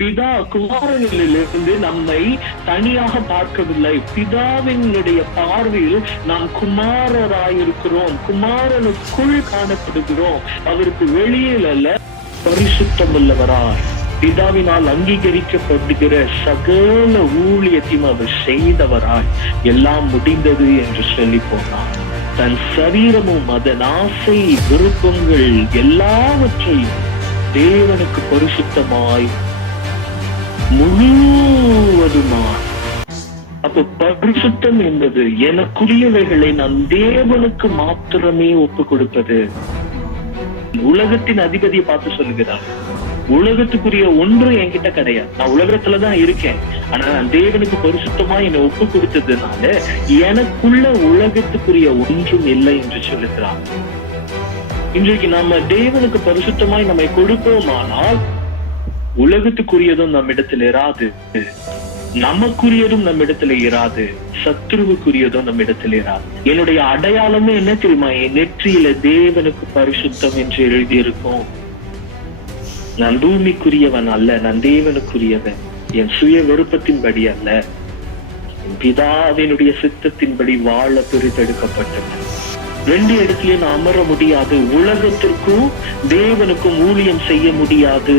பிதா குமாரனிலிருந்து நம்மை தனியாக பார்க்கவில்லை. பிதாவினுடைய பார்வையில் நாம் குமாரராயிருக்கிறோம், குமாரனுக்குள் காணப்படுகிறோம். அவருக்கு வெளியில் அல்ல, பரிசுத்தம் உள்ளவராய் பிதாவினால் அங்கீகரிக்கப்படுகிற சகல ஊழியத்தையும் அவர் செய்தவராய் எல்லாம் முடிந்தது என்று சொல்லி போனார். தன் சரீரமும் அதன் ஆசை விருப்பங்கள் எல்லாவற்றையும் தேவனுக்கு பரிசுத்தமாய் முழுவதுமாய். அப்ப பரிசுத்தம் என்பது எனக்குரியவைகளை நான் தேவனுக்கு மாத்திரமே ஒப்பு கொடுப்பது. உலகத்தின் அதிபதியை பார்த்து சொல்லுகிறார், உலகத்துக்குரிய ஒன்று என்கிட்ட கிடையாது, நான் உலகத்துலதான் இருக்கேன், ஆனா நான் தேவனுக்கு பரிசுத்தமா என்னை ஒப்பு கொடுத்ததுனால எனக்குள்ள உலகத்துக்குரிய ஒன்றும் இல்லை என்று சொல்லுகிறான். இன்றைக்கு நம்ம தேவனுக்கு பரிசுத்தமாய் நம்மை கொடுப்போமானால் உலகத்துக்குரியதும் நம்மிடத்தில் இராது, நமக்குரியதும் நம்மிடத்துல இராது, சத்துருவுக்குரியதும் நம்மிடத்தில் இராது. என்னுடைய அடையாளமே என்ன தெரியுமா? என் நெற்றியில தேவனுக்கு பரிசுத்தம் என்று எழுதியிருக்கும். நான் பூமிக்குரியவன் அல்ல, நான் தேவனுக்குரியவன். என் சுய விருப்பத்தின்படி அல்ல, என் பிதாவினுடைய சித்தத்தின்படி வாழ பிரித்தெடுக்கப்பட்டவன். ரெண்டு இடத்துலயும் நான் அமர முடியாது. உலகத்திற்கும் தேவனுக்கும் ஊழியம் செய்ய முடியாது.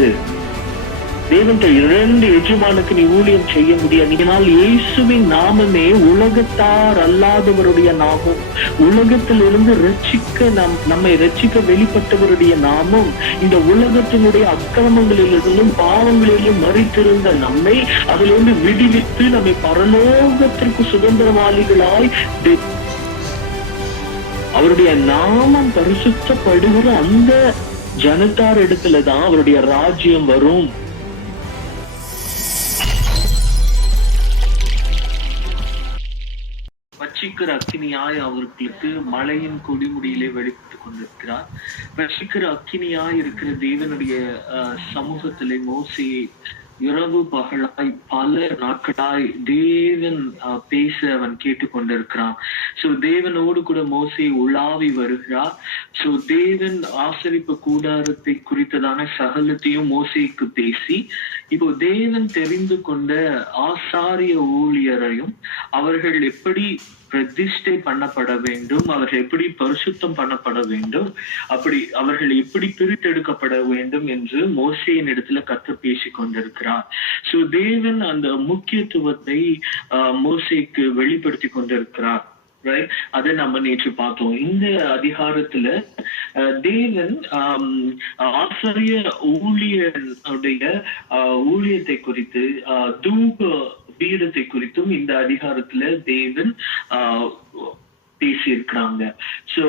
தேவன் இரண்டு எஜமானுக்கு நீ ஊழியம் செய்ய முடியாது. இதனால் இயேசுவின் நாமமே உலகத்தார் அல்லாதவருடைய நாமம், உலகத்திலிருந்து நம்மை ரட்சிக்க வெளிப்பட்டவருடைய நாமம், இந்த உலகத்தினுடைய அக்கிரமங்களிலிருந்தும் பாவங்களிலும் மறித்திருந்த நம்மை அதிலிருந்து விடுவித்து நம்மை பரலோகத்திற்கு சுதந்திரவாளிகளாய் அவருடைய நாமம் பரிசுத்தப்படுகிற அந்த ஜனத்தார் இடத்துலதான் அவருடைய ராஜ்யம் வரும். ரட்சிக்கிற அக்கினியாய் அவர்களுக்கு மலையின் கொடிமுடியிலே வெளிப்பட்டுக் கொண்டிருக்கிறார். ரட்சிக்கிற அக்கினியாய் இருக்கிற தேவனுடைய சமூகத்திலே மோசேயை இரவு பகலாய் பல நாட்களாய் தேவன் பேச அவன் கேட்டுக்கொண்டிருக்கிறான். சோ தேவனோடு கூட மோசே உலாவி வருகிறார். சோ தேவன் ஆசரிப்பு கூடாரத்தை குறித்ததான சகலத்தையும் மோசேக்கு பேசி, இப்போ தேவன் தெரிந்து கொண்ட ஆசாரிய ஊழியரையும் அவர்கள் எப்படி பிரதிஷ்டை பண்ணப்பட வேண்டும், அவர்கள் எப்படி பரிசுத்தம் பண்ணப்பட வேண்டும், அப்படி அவர்கள் எப்படி பிரித்தெடுக்கப்பட வேண்டும் என்று மோசேயின் இடத்துல கர்த்தர் பேசி கொண்டிருக்கிறார். சோ தேவன் அந்த முக்கியத்துவத்தை மோசேக்கு வெளிப்படுத்தி கொண்டிருக்கிறார். ரைட், அதை நம்ம நேற்று பார்த்தோம். இந்த அதிகாரத்துல தேவன் ஆசாரிய ஊழியனுடைய ஊழியத்தை குறித்து, தூப பீடத்தை குறித்தும் இந்த அதிகாரத்துல தேவன் பேசியிருக்கிறாங்க. சோ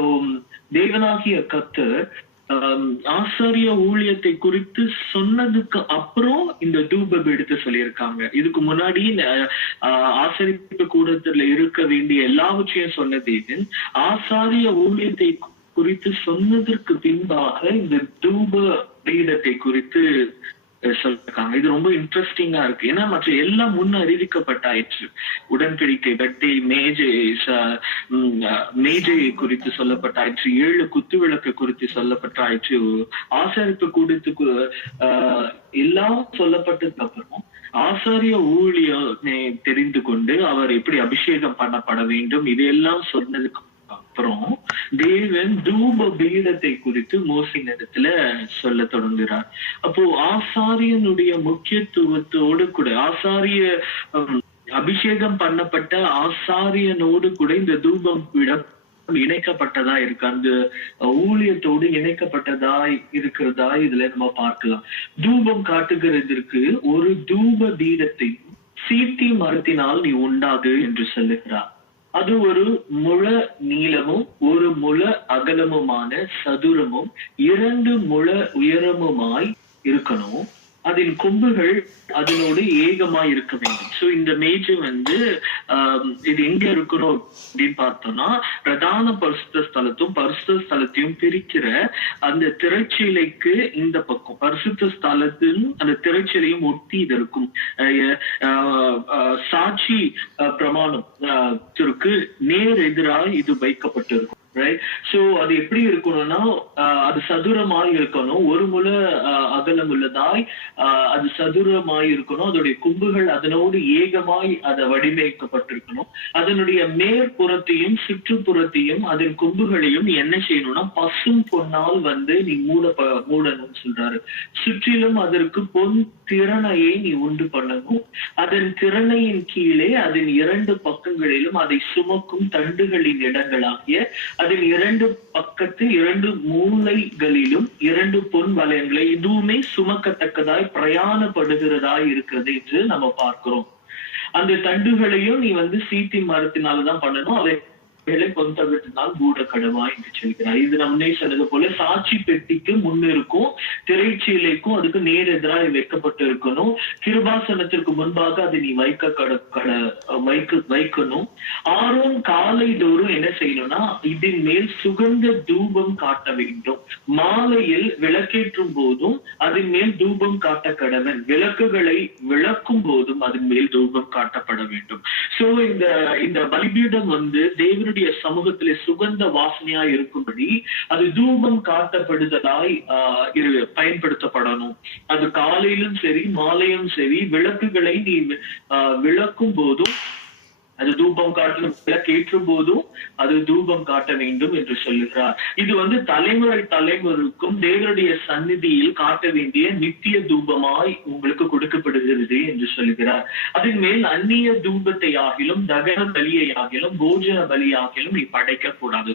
தேவனாகிய கர்த்தர் ஆசாரிய ஊழியத்தை குறித்து சொன்னதுக்கு அப்புறம் இந்த தூப பீடத்தை சொல்லியிருக்காங்க. இதுக்கு முன்னாடி ஆசரிப்பு கூடத்துல இருக்க வேண்டிய எல்லாவற்றையும் சொன்ன தேவன் ஆசாரிய ஊழியத்தை குறித்து சொன்னதற்கு பின்பாக இந்த தூப பீடத்தை குறித்து சொல்லிருக்காங்க. இது ரொம்ப இன்ட்ரெஸ்டிங்கா இருக்கு. ஏன்னா மற்ற எல்லாம் முன் அறிவிக்கப்பட்டாயிற்று. உடன்படிக்கை கட்டை, மேஜையை குறித்து சொல்லப்பட்டாயிற்று, 7 குத்து விளக்கு குறித்து சொல்லப்பட்டாயிற்று, ஆசாரிப்பு கூடத்துக்கு எல்லாம் சொல்லப்பட்டதுக்கு அப்புறம் ஆசாரிய ஊழியனை தெரிந்து கொண்டு அவர் எப்படி அபிஷேகம் பண்ணப்பட வேண்டும் இதையெல்லாம் சொன்னதுக்கு அப்புறம் தேவன் தூப பீடத்தை குறித்து மோசேயின் இடத்துல சொல்ல தொடங்குகிறார். அப்போ ஆசாரியனுடைய முக்கியத்துவத்தோடு கூட, ஆசாரிய அபிஷேகம் பண்ணப்பட்ட ஆசாரியனோடு கூட இந்த தூபம் பீடம் இணைக்கப்பட்டதா இருக்கு, அந்த ஊழியத்தோடு இணைக்கப்பட்டதா இருக்கிறதா இதுல நம்ம பார்க்கலாம். தூபம் காட்டுகிறதற்கு ஒரு தூப பீடத்தை சீட்டி மரத்தினால் நீ உண்டாகு என்று சொல்லுகிறார். அது ஒரு முழ நீளமும் 1 முழ அகலமுமான சதுரமும் 2 முழ உயரமுமாய் இருக்கணும். அதன் கொம்புகள் அதனோடு ஏகமாய் இருக்க வேண்டும். சோ இந்த மேஜை இது எங்க இருக்கணும் அப்படின்னு பார்த்தோம்னா, பிரதான பரிசுத்த ஸ்தலத்தையும் பிரிக்கிற அந்த திரைச்சீலைக்கு இந்த பக்கம், பரிசுத்த ஸ்தலத்தின் அந்த திரைச்சீலையும் ஒட்டி இது இருக்கும். சாட்சி பிரமாணத்திற்கு நேர் எதிராக இது வைக்கப்பட்டிருக்கும். ரைட். சோ அது எப்படி இருக்கணும்னா, அது சதுரமாய் இருக்கணும். ஒரு முழ அகலம் உள்ளதாய் அது சதுரமாய் இருக்கணும். அதோடைய கொம்புகள் அதனோடு ஏகமாய் அதை வடிவமைக்கப்பட்டிருக்கணும். அதனுடைய மேற்புறத்தையும் சுற்றுப்புறத்தையும் அதன் கொம்புகளையும் நீ என்ன செய்யணும்னா பசும் பொன்னால் நீ மூடணும்னு சொல்றாரு. சுற்றிலும் அதற்கு பொன் திறனையை நீ உண்டு பண்ணணும். அதன் திறனையின் கீழே அதன் 2 பக்கங்களிலும் அதை சுமக்கும் தண்டுகளின் இடங்களாகிய அதன் 2 பக்கத்து 2 மூலைகளிலும் 2 பொன் வளையங்களை எதுவுமே சுமக்கத்தக்கதாய் பிரயாணப்படுகிறதாய் இருக்கிறது என்று நம்ம பார்க்கிறோம். அந்த தண்டுகளையும் நீ சீத்தி மரத்தினாலதான் பண்ணணும். அதை கொந்தகத்தினால் மூட கடவா என்று சொல்கிறார். இது நம்மே சொன்னது போல சாட்சி பெட்டிக்கு முன்னிருக்கும் திரைச்சீலைக்கும் அதுக்கு நேர் எதிராக வைக்கப்பட்டு இருக்கணும். கிருபாசனத்திற்கு முன்பாக அதை நீ வைக்கணும். ஆரோன் காலை தோறும் என்ன செய்யணும்னா இதன் மேல் சுகந்த தூபம் காட்ட வேண்டும். மாலையில் விளக்கேற்றும் போதும் அதன் மேல் தூபம் காட்ட கடவன். விளக்குகளை விளக்கும் போதும் அதன் மேல் தூபம் காட்டப்பட வேண்டும். சோ இந்த பலிபீடம் தேவனுடைய சமூகத்திலே சுகந்த வாசனையா இருக்கும்படி அது தூபம் காட்டப்படுதலாய் பயன்படுத்தப்படணும். அது காலையிலும் சரி மாலையும் சரி விளக்குகளை நீ விளக்கும் போதும் அது தூபம் காட்டணும். விளக்கேற்றும் போதும் அது தூபம் காட்ட வேண்டும் என்று சொல்லுகிறார். இது தலைமுறை தலைமுறைக்கும் தேவனுடைய சந்நிதியில் காட்ட வேண்டிய நித்திய தூபமாய் உங்களுக்கு கொடுக்கப்படுகிறது என்று சொல்லுகிறார். அதன் மேல் அந்நிய தூபத்தை ஆகிலும் தகன பலியை ஆகிலும் போஜன பலியாகிலும் நீ படைக்க கூடாது.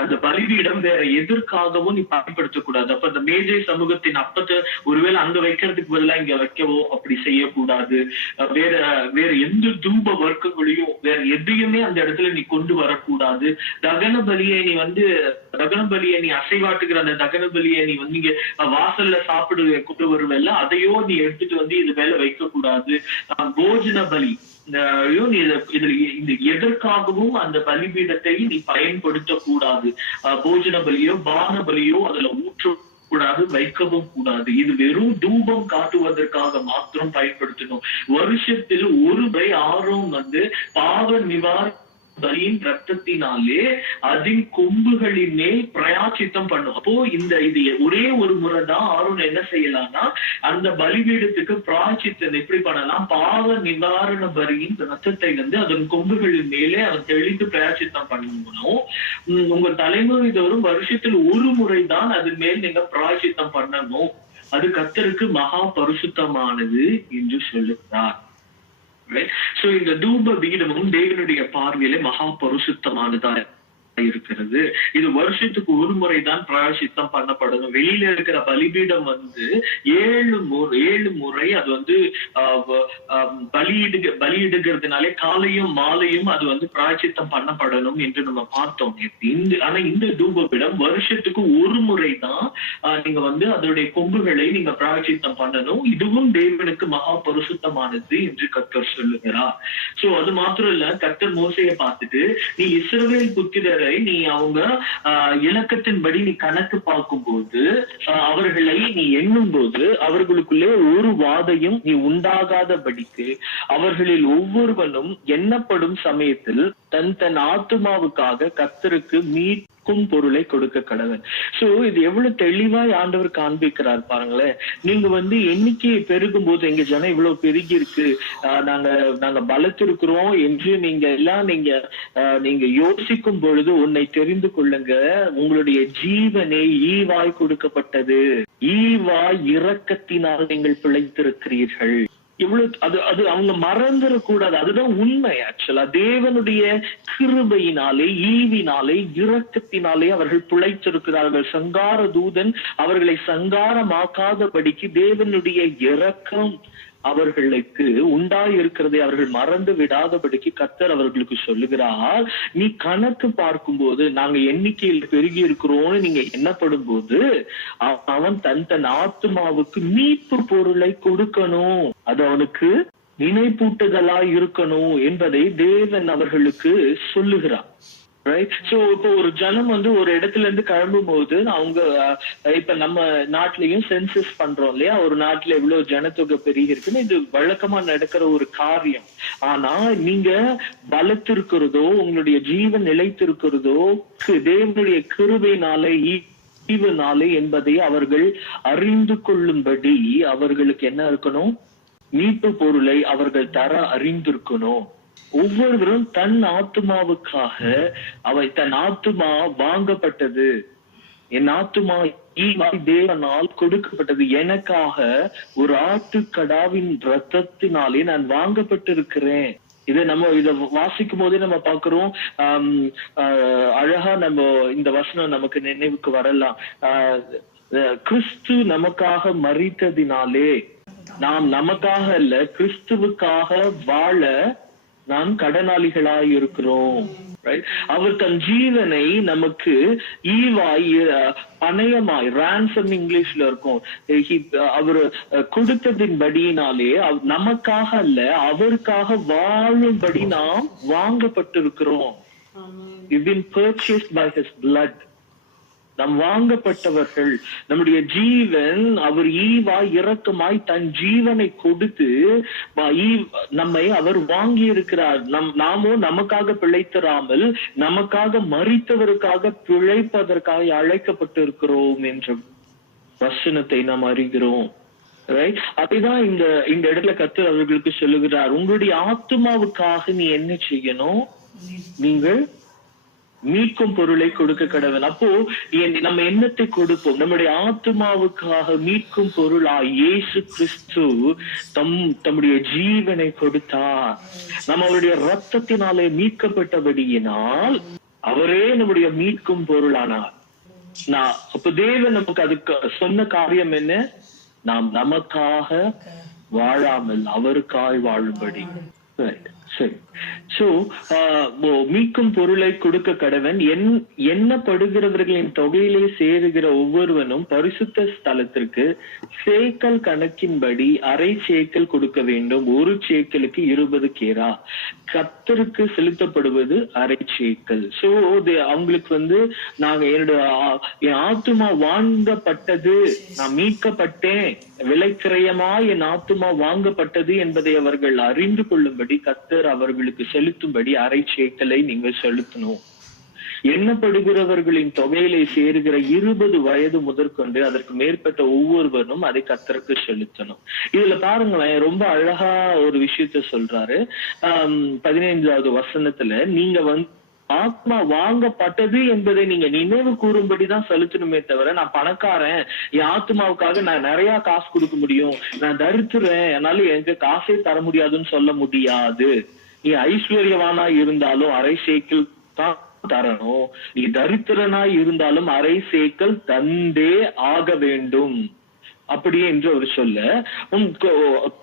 அந்த பலிபீடம் வேற எதற்காகவும் நீ பயன்படுத்தக்கூடாது. அப்ப அந்த மேஜை சமூகத்தின் அப்பத்தை ஒருவேளை அங்க வைக்கிறதுக்கு பதிலா இங்க வைக்கவோ அப்படி செய்யக்கூடாது. வேற எந்த தூப வர்க்கங்களையும் வேற எதையுமே அந்த இடத்துல நீ கொண்டு வரக்கூடாது. தகன பலியை நீ அசைவாட்டுகிற அந்த தகன பலியை நீ இங்க வாசல்ல கொண்டு வருவல்ல அதையோ நீ எடுத்துட்டு இது மேல வைக்க கூடாது. போஜன பலி எதற்காகவும் அந்த பலிபீடத்தை நீ பயன்படுத்த கூடாது. போஜன பலியோ பான பலியோ அதுல ஊற்ற கூடாது, வைக்கவும் கூடாது. இது வெறும் தூபம் காட்டுவதற்காக மாத்திரம் பயன்படுத்தணும். வருஷத்தில் ஒரு முறை ஆரோன் பாவ நிவாரண பலியின் ரத்தத்தினாலே அதன் கொம்புகளின் மேல் பிரயாச்சித்தம் பண்ணும். அப்போ இது ஒரே ஒரு முறைதான் ஆரோன் என்ன செய்யலாம்னா அந்த பலிபீடத்துக்கு பிராயச்சித்தம் எப்படி பண்ணலாம், பாவ நிவாரண பலியின் ரத்தத்தை அதன் கொம்புகளின் மேலே அவன் தெளித்து பிரயாச்சித்தம் பண்ணணும். உங்க தலைமுறை தோறும் வருஷத்தில் ஒரு முறைதான் அதன் மேல் நீங்க பிராயச்சித்தம் பண்ணணும். அது கர்த்தருக்கு மகா பரிசுத்தமானது என்று சொல்லுகிறார். சோ இந்த தூப பீடமும் தேவனுடைய பார்வையிலே மகா பரிசுத்தமானதா இருக்கிறது. இது வருஷத்துக்கு ஒரு முறைதான் பிராயசித்தம் பண்ணப்படணும். வெளியில இருக்கிற பலிபீடம் 7 முறை அது பலியிடுகிறதுனாலே காலையும் மாலையும் அது பிராயசித்தம் பண்ணப்படணும் என்று நம்ம பார்த்தோம். ஆனா இந்த தூபபீடம் வருஷத்துக்கு ஒரு முறைதான் நீங்க அதனுடைய கொம்புகளை நீங்க பிராயசித்தம் பண்ணணும். இதுவும் தேவனுக்கு மகா பரிசுத்தமானது என்று கர்த்தர் சொல்லுகிறார். சோ அது மாத்திரம் இல்ல, கர்த்தர் மோசையை பார்த்துட்டு நீ இஸ்ரவேல் புத்திரரை நீ அவங்க இலக்கத்தின்படி நீ கணக்கு பார்க்கும்போது அவர்களை நீ எண்ணும் போது அவர்களுக்குள்ளே ஒரு வாதையும் நீ உண்டாகாதபடிக்கு அவர்களில் ஒவ்வொருவனும் எண்ணப்படும் சமயத்தில் தன் ஆத்துமாவுக்காக கர்த்தருக்கு மீட்கும் பொருளை கொடுக்க கடவன். சோ இது எவ்வளவு தெளிவாய் ஆண்டவர் காண்பிக்கிறார் பாருங்களேன். நீங்க எண்ணிக்கையை பெருகும் போது எங்க ஜனம் இவ்வளவு பெருகி இருக்கு, நாங்க பலத்திருக்கிறோம் என்று நீங்க யோசிக்கும் பொழுது உன்னை தெரிந்து கொள்ளுங்க, உங்களுடைய ஜீவனே ஈவாய் கொடுக்கப்பட்டது. ஈவாய் இரக்கத்தினால் நீங்கள் பிழைத்திருக்கிறீர்கள். இவ்வளவு அது அவங்க மறந்துடக்கூடாது. அதுதான் உண்மை. ஆக்சுவலா தேவனுடைய கிருபையினாலே ஈவினாலே இரக்கத்தினாலே அவர்கள் பிழைத்திருக்கிறார்கள். சங்கார தூதன் அவர்களை சங்காரமாக்காதபடிக்கு தேவனுடைய இரக்கம் அவர்களுக்கு உண்டாயிருக்கிறதை அவர்கள் மறந்து விடாதபடிக்கு கர்த்தர் அவர்களுக்கு சொல்லுகிறார். நீ கணக்கு பார்க்கும்போது நாங்க எண்ணிக்கையில் பெருகி இருக்கிறோம்னு நீங்க எண்ணப்படும் போது அவன் தன் ஆத்துமாவுக்கு மீட்பு பொருளை கொடுக்கணும். அது அவனுக்கு நினைப்பூட்டுதலாய் இருக்கணும் என்பதை தேவன் அவர்களுக்கு சொல்லுகிறார். ரைட். சோ இப்போ ஒரு ஜனம் வந்து ஒரு இடத்துல இருந்து கிளம்பும் போது அவங்க இப்ப நம்ம நாட்டிலயும் சென்சஸ் பண்றோம் இல்லையா, ஒரு நாட்டுல எவ்வளவு ஜனத்தொகை பெருகி இருக்குன்னு, இது வழக்கமா நடக்கிற ஒரு காரியம். ஆனா நீங்க பலத்திருக்கிறதோ, உங்களுடைய ஜீவன் நிலைத்திருக்கிறதோ தேவனுடைய கிருபையினாலே, ஈவுனாலே என்பதை அவர்கள் அறிந்து கொள்ளும்படி அவர்களுக்கு என்ன இருக்கணும்? மீட்பு பொருளை அவர்கள் தர அறிந்திருக்கணும். ஒவ்வொருவரும் தன் ஆத்துமாவுக்காக, தன் ஆத்துமா வாங்கப்பட்டது, என் ஆத்துமா தேவனால் கொடுக்கப்பட்டது, எனக்காக ஒரு ஆட்டுக்கடாவின் ரத்தத்தினாலே நான் வாங்கப்பட்டிருக்கிறேன். இத வாசிக்கும் போதே நம்ம பாக்குறோம், அழகா நம்ம இந்த வசனம் நமக்கு நினைவுக்கு வரலாம். கிறிஸ்து நமக்காக மரித்ததினாலே நாம் நமக்காக அல்ல, கிறிஸ்துவுக்காக வாழ நாம் கடனாளிகளாய் இருக்கிறோம். அவர் தன் ஜீவனை நமக்கு ஈவாய், பணயமாய், ரான்சம் இங்கிலீஷ்ல இருக்கும், அவர் கொடுத்ததின் படியினாலே நமக்காக அல்ல, அவருக்காக வாழும்படி நாம் வாங்கப்பட்டிருக்கிறோம். We've been purchased by his blood. நாம் வாங்கப்பட்டவர்கள். நம்முடைய ஜீவன், அவர் ஈவாய் இரக்கமாய் தன் ஜீவனை கொடுத்து நம்மை அவர் வாங்கி இருக்கிறார். நாமோ நமக்காக பிழைத்திராமல் நமக்காக மரித்தவருக்காக பிழைப்பதற்காக அழைக்கப்பட்டு இருக்கிறோம் என்ற வசனத்தை நாம் அறிகிறோம். ரைட். அப்படிதான் இந்த இடத்துல கர்த்தர் அவர்களுக்கு சொல்லுகிறார், உங்களுடைய ஆத்துமாவுக்காக நீ என்ன செய்யணும்? நீங்கள் மீட்கும் பொருளை கொடுக்க கடவுள். அப்போ நம்ம எண்ணத்தை கொடுப்போம். நம்முடைய ஆத்மாவுக்காக மீட்கும் பொருளா இயேசு கிறிஸ்து தம்முடைய ஜீவனை கொடுத்தார். நம்ம அவருடைய ரத்தத்தினாலே மீட்கப்பட்டபடியினால் அவரே நம்முடைய மீட்கும் பொருளானார். அப்ப தேவன் நமக்கு அதுக்கு சொன்ன காரியம் என்ன? நாம் நமக்காக வாழாமல் அவருக்காய் வாழும்படி. சரி. சோ மீட்கும் பொருளை கொடுக்க கடவன். எண்ணப்படுகிறவர்களின் தொகையிலே சேருகிற ஒவ்வொருவனும் பரிசுத்த ஸ்தலத்திற்கு சேக்கல் கணக்கின்படி அரை சேக்கல் கொடுக்க வேண்டும். ஒரு சேக்கலுக்கு 20 கேரா. கர்த்தருக்கு செலுத்தப்படுவது அரை சேக்கல். சோ அவங்களுக்கு நாங்க என் ஆத்துமா வாங்கப்பட்டது, நான் மீட்கப்பட்டேன், விலைக்கிரயமா என் ஆத்துமா வாங்கப்பட்டது என்பதை அவர்கள் அறிந்து கொள்ளும்படி கர்த்தர் அவர்களுக்கு செலுத்தும்படி அரை சேக்கலை நீங்கள் செலுத்தணும். எண்ணப்படுகிறவர்களின் தொகையிலே சேருகிற 20 வயது முதற்கொண்டு அதற்கு மேற்பட்ட ஒவ்வொருவரும் அதை கர்த்தருக்கு செலுத்தணும். இதுல பாருங்களேன், ரொம்ப அழகா ஒரு விஷயத்த சொல்றாரு. 15வது வசனத்துல நீங்க ஆத்மா வாங்கப்பட்டது என்பதை நீங்க நினைவு கூறும்படிதான் செலுத்தணுமே தவிர, நான் பணக்காரன், என் ஆத்மாவுக்காக நான் நிறைய காசு கொடுக்க முடியும், நான் தரித்திரன், என்னால எனக்கு காசே தர முடியாதுன்னு சொல்ல முடியாது. நீ ஐஸ்வர்யவானா இருந்தாலும் அரை சேக்கல் தான் தரணும். நீ தரித்திரனாய் இருந்தாலும் அரை சேக்கல் தந்தே ஆக வேண்டும். அப்படியே என்று அவர் சொல்ல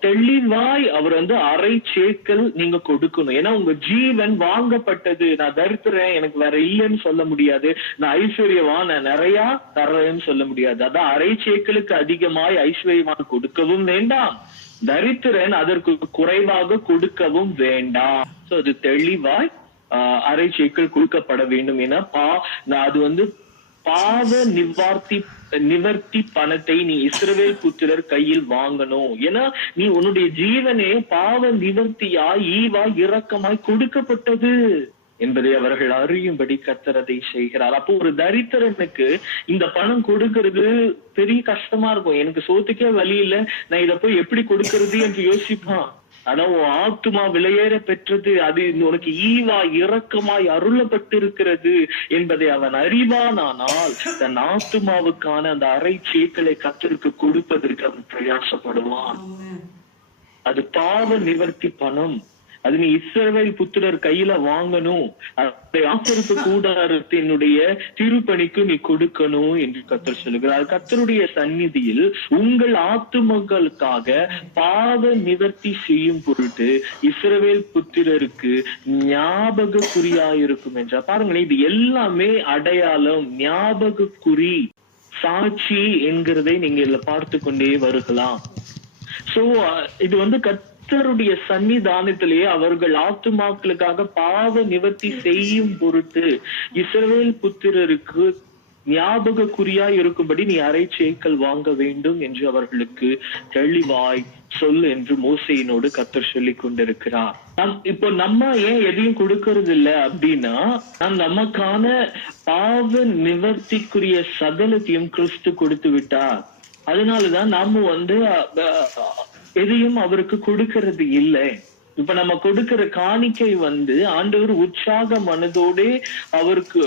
தெளிவாய் அவர் அரை சேக்கல் நீங்க கொடுக்கணும். ஏன்னா உங்க ஜீவன் வாங்கப்பட்டது. நான் தரித்திரன், எனக்கு வேற இல்லைன்னு சொல்ல முடியாது. நான் ஐஸ்வர்யவான், நான் நிறைய தர்றேன்னு சொல்ல முடியாது. அதான் அரை சேக்கலுக்கு அதிகமாய் ஐஸ்வர்யவான் கொடுக்கவும் வேண்டாம், தரித்திரன் அதற்கு குறைவாக கொடுக்கவும் வேண்டாம். சோ அது தெளிவாய் அரை சேக்கல் கொடுக்கப்பட வேண்டும். ஏன்னா அது பாவ நிவர்த்தி பணத்தை நீ இஸ்ரவேல் புத்திரர் கையில் வாங்கணும். ஏன்னா நீ உன்னுடைய ஜீவனே பாவ நிவர்த்தியா ஈவாய் இரக்கமாய் கொடுக்கப்பட்டது என்பதை அவர்கள் அறியும்படி கர்த்தர் அதை செய்கிறார். அப்போ ஒரு தரித்திரனுக்கு இந்த பணம் கொடுக்கிறது பெரிய கஷ்டமா இருக்கும். எனக்கு சோத்துக்கே வழி இல்லை, நான் இதை போய் எப்படி கொடுக்கறது என்று யோசிப்பான். ஆனா உன் ஆத்துமா விலையேற பெற்றது, அது உனக்கு ஈவா இரக்கமாய் அருளப்பட்டிருக்கிறது என்பதை அவன் அறிவானால் தன் ஆத்துமாவுக்கான அந்த அரை சேக்கலை கர்த்தருக்கு கொடுப்பதற்கு அவன் பிரயாசப்படுவான். அது பாவ நிவர்த்தி பணம். அது நீ இஸ்ரவேல் புத்திரர் கையில வாங்கணும். ஆசரிப்பு கூடாரத்தினுடைய திருப்பணிக்கு நீ கொடுக்கணும் என்று கர்த்தர் சொல்லுகிறார். கர்த்தருடைய சந்நிதியில் உங்கள் ஆத்துமக்களுக்காக பாவ நிவர்த்தி செய்யும் பொருட்டு இஸ்ரவேல் புத்திரருக்கு ஞாபக குறியாயிருக்கும் என்றார். பாருங்களேன், இது எல்லாமே அடையாளம், ஞாபக குறி, சாட்சி என்கிறதை நீங்க இதுல பார்த்து கொண்டே வருகலாம். சோ இது கர்த்தருடைய சன்னிதானத்திலேயே அவர்கள் ஆத்துமாக்களுக்காக பாவ நிவர்த்தி செய்யும் பொருட்டு இஸ்ரவேல் புத்திரருக்கு ஞாபக குறியா இருக்கும்படி நீ அரை சேக்கல் வாங்க வேண்டும் என்று அவர்களுக்கு தெளிவாய் சொல் என்று மோசையினோடு கர்த்தர் சொல்லி கொண்டிருக்கிறார். இப்போ நம்ம ஏன் எதையும் கொடுக்கறது இல்ல அப்படின்னா, நமக்கான பாவ நிவர்த்திக்குரிய சகலத்தையும் கிறிஸ்து கொடுத்து விட்டார். அதனாலதான் நாம எதையும் அவருக்கு கொடுக்கறது இல்லை. இப்ப நம்ம கொடுக்கிற காணிக்கை ஆண்டவர் உற்சாக மனதோட அவருக்கு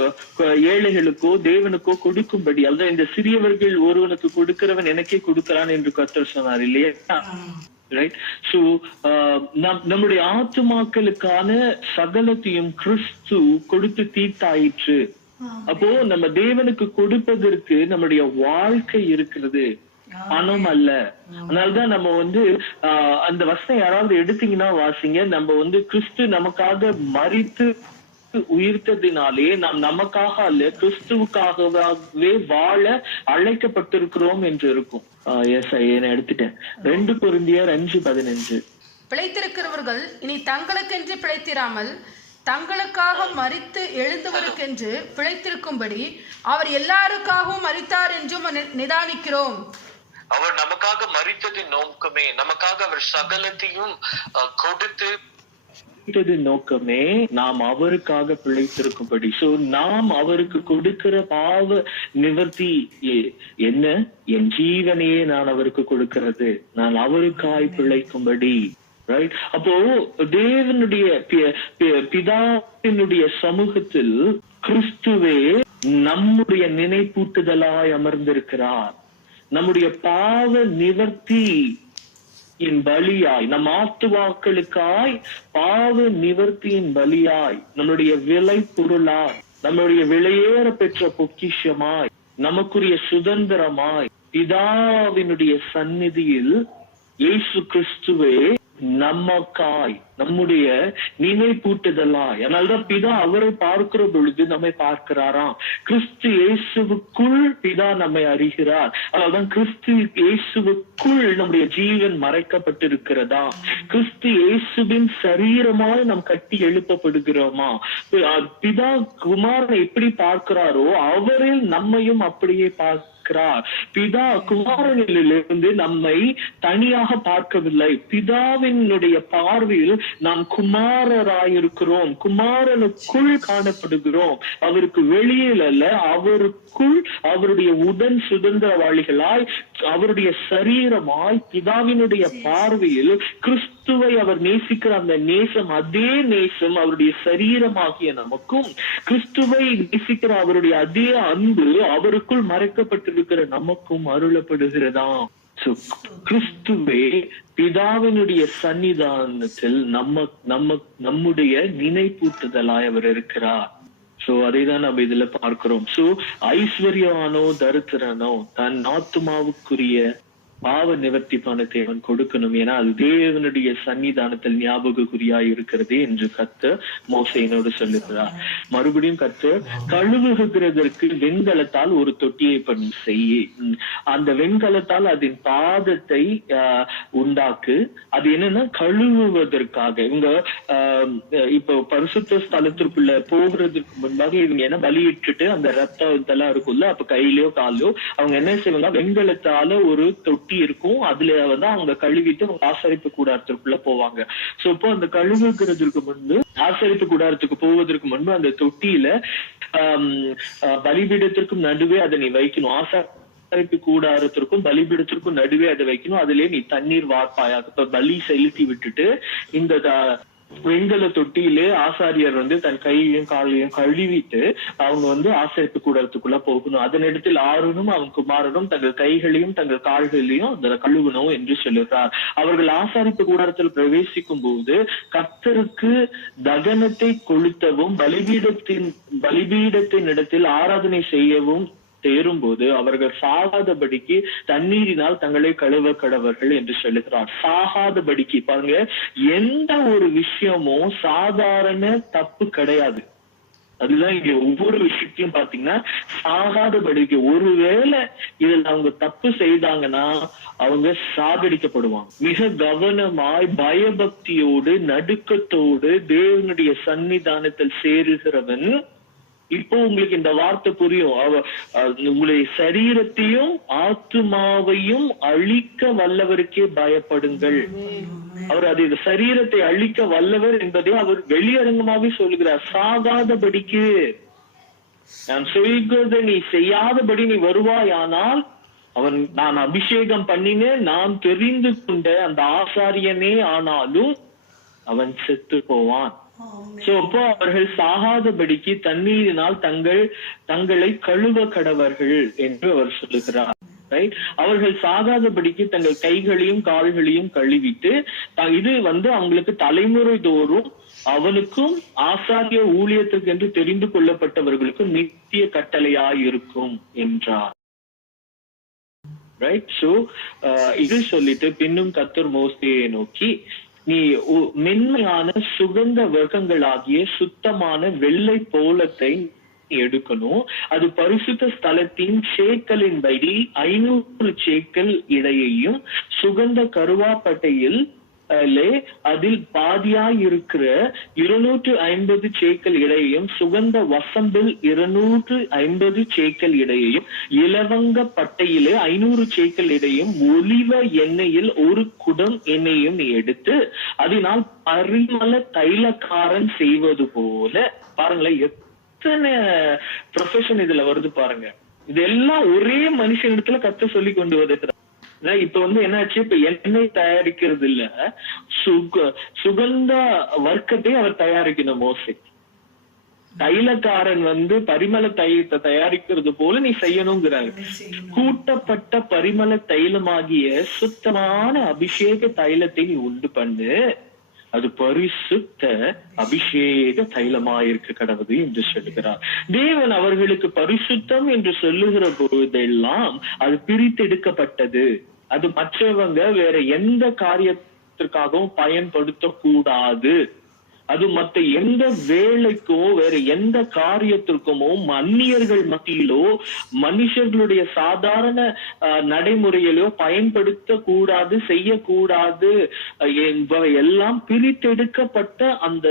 ஏழைகளுக்கோ தேவனுக்கோ கொடுக்கும்படி, அதான் இந்த சிறியவர்கள் ஒருவனுக்கு கொடுக்கிறவன் எனக்கே கொடுக்கிறான் என்று கர்த்தர் சொன்னார் இல்லையா? ரைட். சோ நம்முடைய ஆத்துமாக்களுக்கான சகலத்தையும் கிறிஸ்து கொடுத்து தீர்த்தாயிற்று. அப்போ நம்ம தேவனுக்கு கொடுப்பதற்கு நம்முடைய வாழ்க்கை இருக்கிறது, பணம் அல்ல. அதனாலதான் நம்ம அந்த வசனம் யாராவது எடுத்தீங்கன்னா வாசிங்க. நம்ம கிறிஸ்து நமக்காக மரித்து உயிர்த்ததினாலே நாம் நமக்காக அல்ல கிறிஸ்துவுக்காகவே வாழ அழைக்கப்பட்டிருக்கிறோம் என்று இருக்கும். எடுத்துட்டேன். 2 கொரிந்தியர் 5:15. பிழைத்திருக்கிறவர்கள் இனி தங்களுக்கென்று பிழைத்திராமல் தங்களுக்காக மரித்து எழுந்தவருக்கென்று பிழைத்திருக்கும்படி அவர் எல்லாருக்காகவும் மரித்தார் என்றும் நிதானிக்கிறோம். அவர் நமக்காக மரித்ததின் நோக்கமே, நமக்காக அவர் சகலத்தையும் கொடுத்து நோக்கமே நாம் அவருக்காக பிழைத்திருக்கும்படி. சோ நாம் அவருக்கு கொடுக்கிற பாவ நிவர்த்தி என்ன? என் ஜீவனையே நான் அவருக்கு கொடுக்கிறது, நான் அவருக்காய் பிழைக்கும்படி. ரைட். அப்போ தேவனுடைய பிதாவினுடைய சமூகத்தில் கிறிஸ்துவே நம்முடைய நினைப்பூட்டுதலாய் அமர்ந்திருக்கிறார். நம்முடைய பாவ நிவர்த்தி பலியாய், நம் ஆத்துமாக்களுக்காய் பாவ நிவர்த்தியின் பலியாய், நம்முடைய விலை பொருளாய், நம்முடைய விலையேற பெற்ற பொக்கிஷமாய், நமக்குரிய சுதந்திரமாய் பிதாவினுடைய சந்நிதியில் இயேசு கிறிஸ்துவே நமக்காய் நம்முடைய நினைப்பூட்டுதலாய். அதனால்தான் பிதா அவரை பார்க்கிற பொழுது நம்மை பார்க்கிறாராம். கிறிஸ்து இயேசுவுக்குள் பிதா நம்மை அறிகிறார். அதனால்தான் கிறிஸ்து இயேசுவுக்குள் நம்முடைய ஜீவன் மறைக்கப்பட்டிருக்கிறதா, கிறிஸ்து இயேசுவின் சரீரமாய் நாம் கட்டி எழுப்பப்படுகிறோமா. பிதா குமாரனை எப்படி பார்க்கிறாரோ அவரில் நம்மையும் அப்படியே பார்க்கிறார். பிதா குமாரனிலிருந்து நம்மை தனியாக பார்க்கவில்லை. பிதாவினுடைய பார்வையில் நாம் குமாரராயிருக்கிறோம், குமாரனுக்குள் காணப்படுகிறோம். அவருக்கு வெளியில் அல்ல, அவருக்குள் அவருடைய உடன் சுதந்திரவாளிகளாய், அவருடைய சரீரமாய், பிதாவினுடைய பார்வையில் கிறிஸ்துவை அவர் நேசிக்கிற அந்த நேசம், அதே நேசம் அவருடைய சரீரமாகிய நமக்கும், கிறிஸ்துவை நேசிக்கிற அவருடைய அதே அன்பு அவருக்குள் மறைக்கப்பட்டிருக்கிற நமக்கும் அருளப்படுகிறதாம். கிறிஸ்துவே பிதாவினுடைய சன்னிதானத்தில் நம்முடைய நினைப்பூட்டுதலாய் அவர் இருக்கிறார். சோ அதைதான் நம்ம இதுல பார்க்கிறோம். சோ ஐஸ்வர்யானோ தரித்திரனோ தன் ஆத்துமாவுக்குரிய பாவ நிவர்த்தி பணத்தை அவன் கொடுக்கணும். ஏன்னா அது தேவனுடைய சன்னிதானத்தில் ஞாபக குறியாய் இருக்கிறது என்று கர்த்தர் மோசேயினோடு சொல்லுகிறார். மறுபடியும் கர்த்தர் கழுவுகிறதற்கு வெண்கலத்தால் ஒரு தொட்டியை பண்ணி செய்ய, அந்த வெண்கலத்தால் அதன் பாதத்தை உண்டாக்கு. அது என்னன்னா கழுவுவதற்காக. இவங்க இப்போ பரிசுத்த ஸ்தலத்திற்குள்ள போகிறதுக்கு முன்பாக இவங்க என்ன பலியிட்டுட்டு அந்த ரத்தம் இதெல்லாம் இருக்குல்ல, அப்ப கையிலயோ காலையோ அவங்க என்ன செய்வாங்க, வெண்கலத்தால ஒரு தொட்டி இருக்கும், அதுல அவங்க கழுவிட்டு ஆசரிப்பு கூடாரத்திற்குள்ள போவாங்க. சோ இப்போ அந்த கழுவுகிறதுக்கு முன்பு, ஆசரிப்பு கூடாரத்துக்கு போவதற்கு முன்பு அந்த தொட்டியில பலிபீடத்திற்கும் நடுவே அதை நீ வைக்கணும். ஆசரிப்பு கூடாரத்திற்கும் பலிபீடத்திற்கும் நடுவே அதை வைக்கணும். அதுலயே நீ தண்ணீர் வார்ப்பாயாக. இப்ப பலி செலுத்தி விட்டுட்டு இந்த வெண்கல தொட்டியிலே ஆசாரியர் தன் கையையும் காலையும் கழுவிட்டு அவங்க ஆசரிப்பு கூடத்துக்குள்ள போகணும். அதனிடத்தில் ஆரோனும் அவன் குமாரனும் தங்கள் கைகளையும் தங்கள் கால்களையும் அதில் கழுவணும் என்று சொல்லுகிறார். அவர்கள் ஆசாரிப்பு கூடாரத்தில் பிரவேசிக்கும் போது கர்த்தருக்கு தகனத்தை கொளுத்தவும் பலிபீடத்தின் இடத்தில் ஆராதனை செய்யவும் சேரும்போது அவர்கள் சாகாதபடிக்கு தண்ணீரினால் தங்களை கழுவ கடவர்கள் என்று சொல்லுகிறார். சாகாதபடிக்கு பாருங்க, எந்த ஒரு விஷயமும் சாதாரண தப்பு கிடையாது. அதுதான் இங்க ஒவ்வொரு விஷயத்தையும் பாத்தீங்கன்னா சாகாதபடிக்கு. ஒருவேளை இதுல அவங்க தப்பு செய்தாங்கன்னா அவங்க சாகடிக்கப்படுவாங்க. மிக கவனமாய் பயபக்தியோடு நடுக்கத்தோடு தேவனுடைய சன்னிதானத்தில் சேருகிறவன், இப்போ உங்களுக்கு இந்த வார்த்தை புரியும், உங்களுடைய சரீரத்தையும் ஆத்துமாவையும் அழிக்க வல்லவருக்கே பயப்படுங்கள். அவர் அது சரீரத்தை அழிக்க வல்லவர் என்பதை அவர் வெளியரங்கமாவே சொல்லுகிறார். சாகாதபடிக்கு நான் சொல்கிறத நீ செய்யாதபடி நீ வருவாயானால் நான் அபிஷேகம் பண்ணினேன், நான் தெரிந்து கொண்ட அந்த ஆசாரியனே ஆனாலும் அவன் செத்து போவான். சோ அப்போ அவர்கள் சாகாதபடிக்கு தண்ணீரினால் தங்களை கழுவ கடவர்கள் என்று அவர் சொல்லுகிறார். அவர்கள் சாகாதபடிக்கு தங்கள் கைகளையும் கால்களையும் கழுவிட்டு, இது அவங்களுக்கு தலைமுறை தோறும் அவனுக்கும் ஆசாரிய ஊழியத்துக்கு என்று தெரிந்து கொள்ளப்பட்டவர்களுக்கும் நித்திய கட்டளையாயிருக்கும் என்றார். ரைட். சோ இது சொல்லிட்டு பின்னும் கர்த்தர் மோசேயை நோக்கி, நீ மென்மையான சுகந்த வர்க்கங்களாகிய சுத்தமான வெள்ளை போலத்தை எடுக்கணும். அது பரிசுத்த ஸ்தலத்தின் சேக்கலின்படி 500 சேக்கல் இடையையும், சுகந்த கருவாப்பட்டையில் அதில் பாதியாய் இருக்கிற 250 சேக்கல் இடையையும், சுகந்த வசம்பில் 250 சேக்கல் இடையையும், இலவங்க பட்டையிலே 500 சேக்கல் இடையும், ஒலிவ எண்ணெயில் 1 குடம் எண்ணெயும் நீ எடுத்து அதனால் பரிமள தைலக்காரன் செய்வது போல. பாருங்களேன் எத்தனை ப்ரொஃபஷன் இதுல வருது பாருங்க. இதெல்லாம் ஒரே மனுஷனிடத்துல கத்த சொல்லி கொண்டு வருகிறார். இப்ப என்னாச்சு, இப்ப எண்ணெய் தயாரிக்கிறது இல்ல, சுகந்த வர்க்கத்தை அவர் தயாரிக்கணும். மோசே தைலக்காரன் பரிமள தைலத்தை தயாரிக்கிறது போல நீ செய்யணுங்கிறாங்க. கூட்டப்பட்ட பரிமள தைலமாகிய சுத்தமான அபிஷேக தைலத்தை நீ உண்டு பண்ணு, அது பரிசுத்த அபிஷேக தைலமாயிருக்க கடவுது என்று சொல்லுகிறார். தேவன் அவர்களுக்கு பரிசுத்தம் என்று சொல்லுகிற பொழுதெல்லாம் அது பிரித்தெடுக்கப்பட்டது. அது மற்றவங்க வேற எந்த காரியத்திற்காகவும் பயன்படுத்த கூடாது. அது மற்ற எந்த வேலைக்கோ வேற எந்த காரியத்திற்குமோ அந்நியர்கள் மத்தியிலோ மனுஷர்களுடைய சாதாரண நடைமுறையிலோ பயன்படுத்த கூடாது, செய்யக்கூடாது என்பவை எல்லாம் பிரித்தெடுக்கப்பட்ட அந்த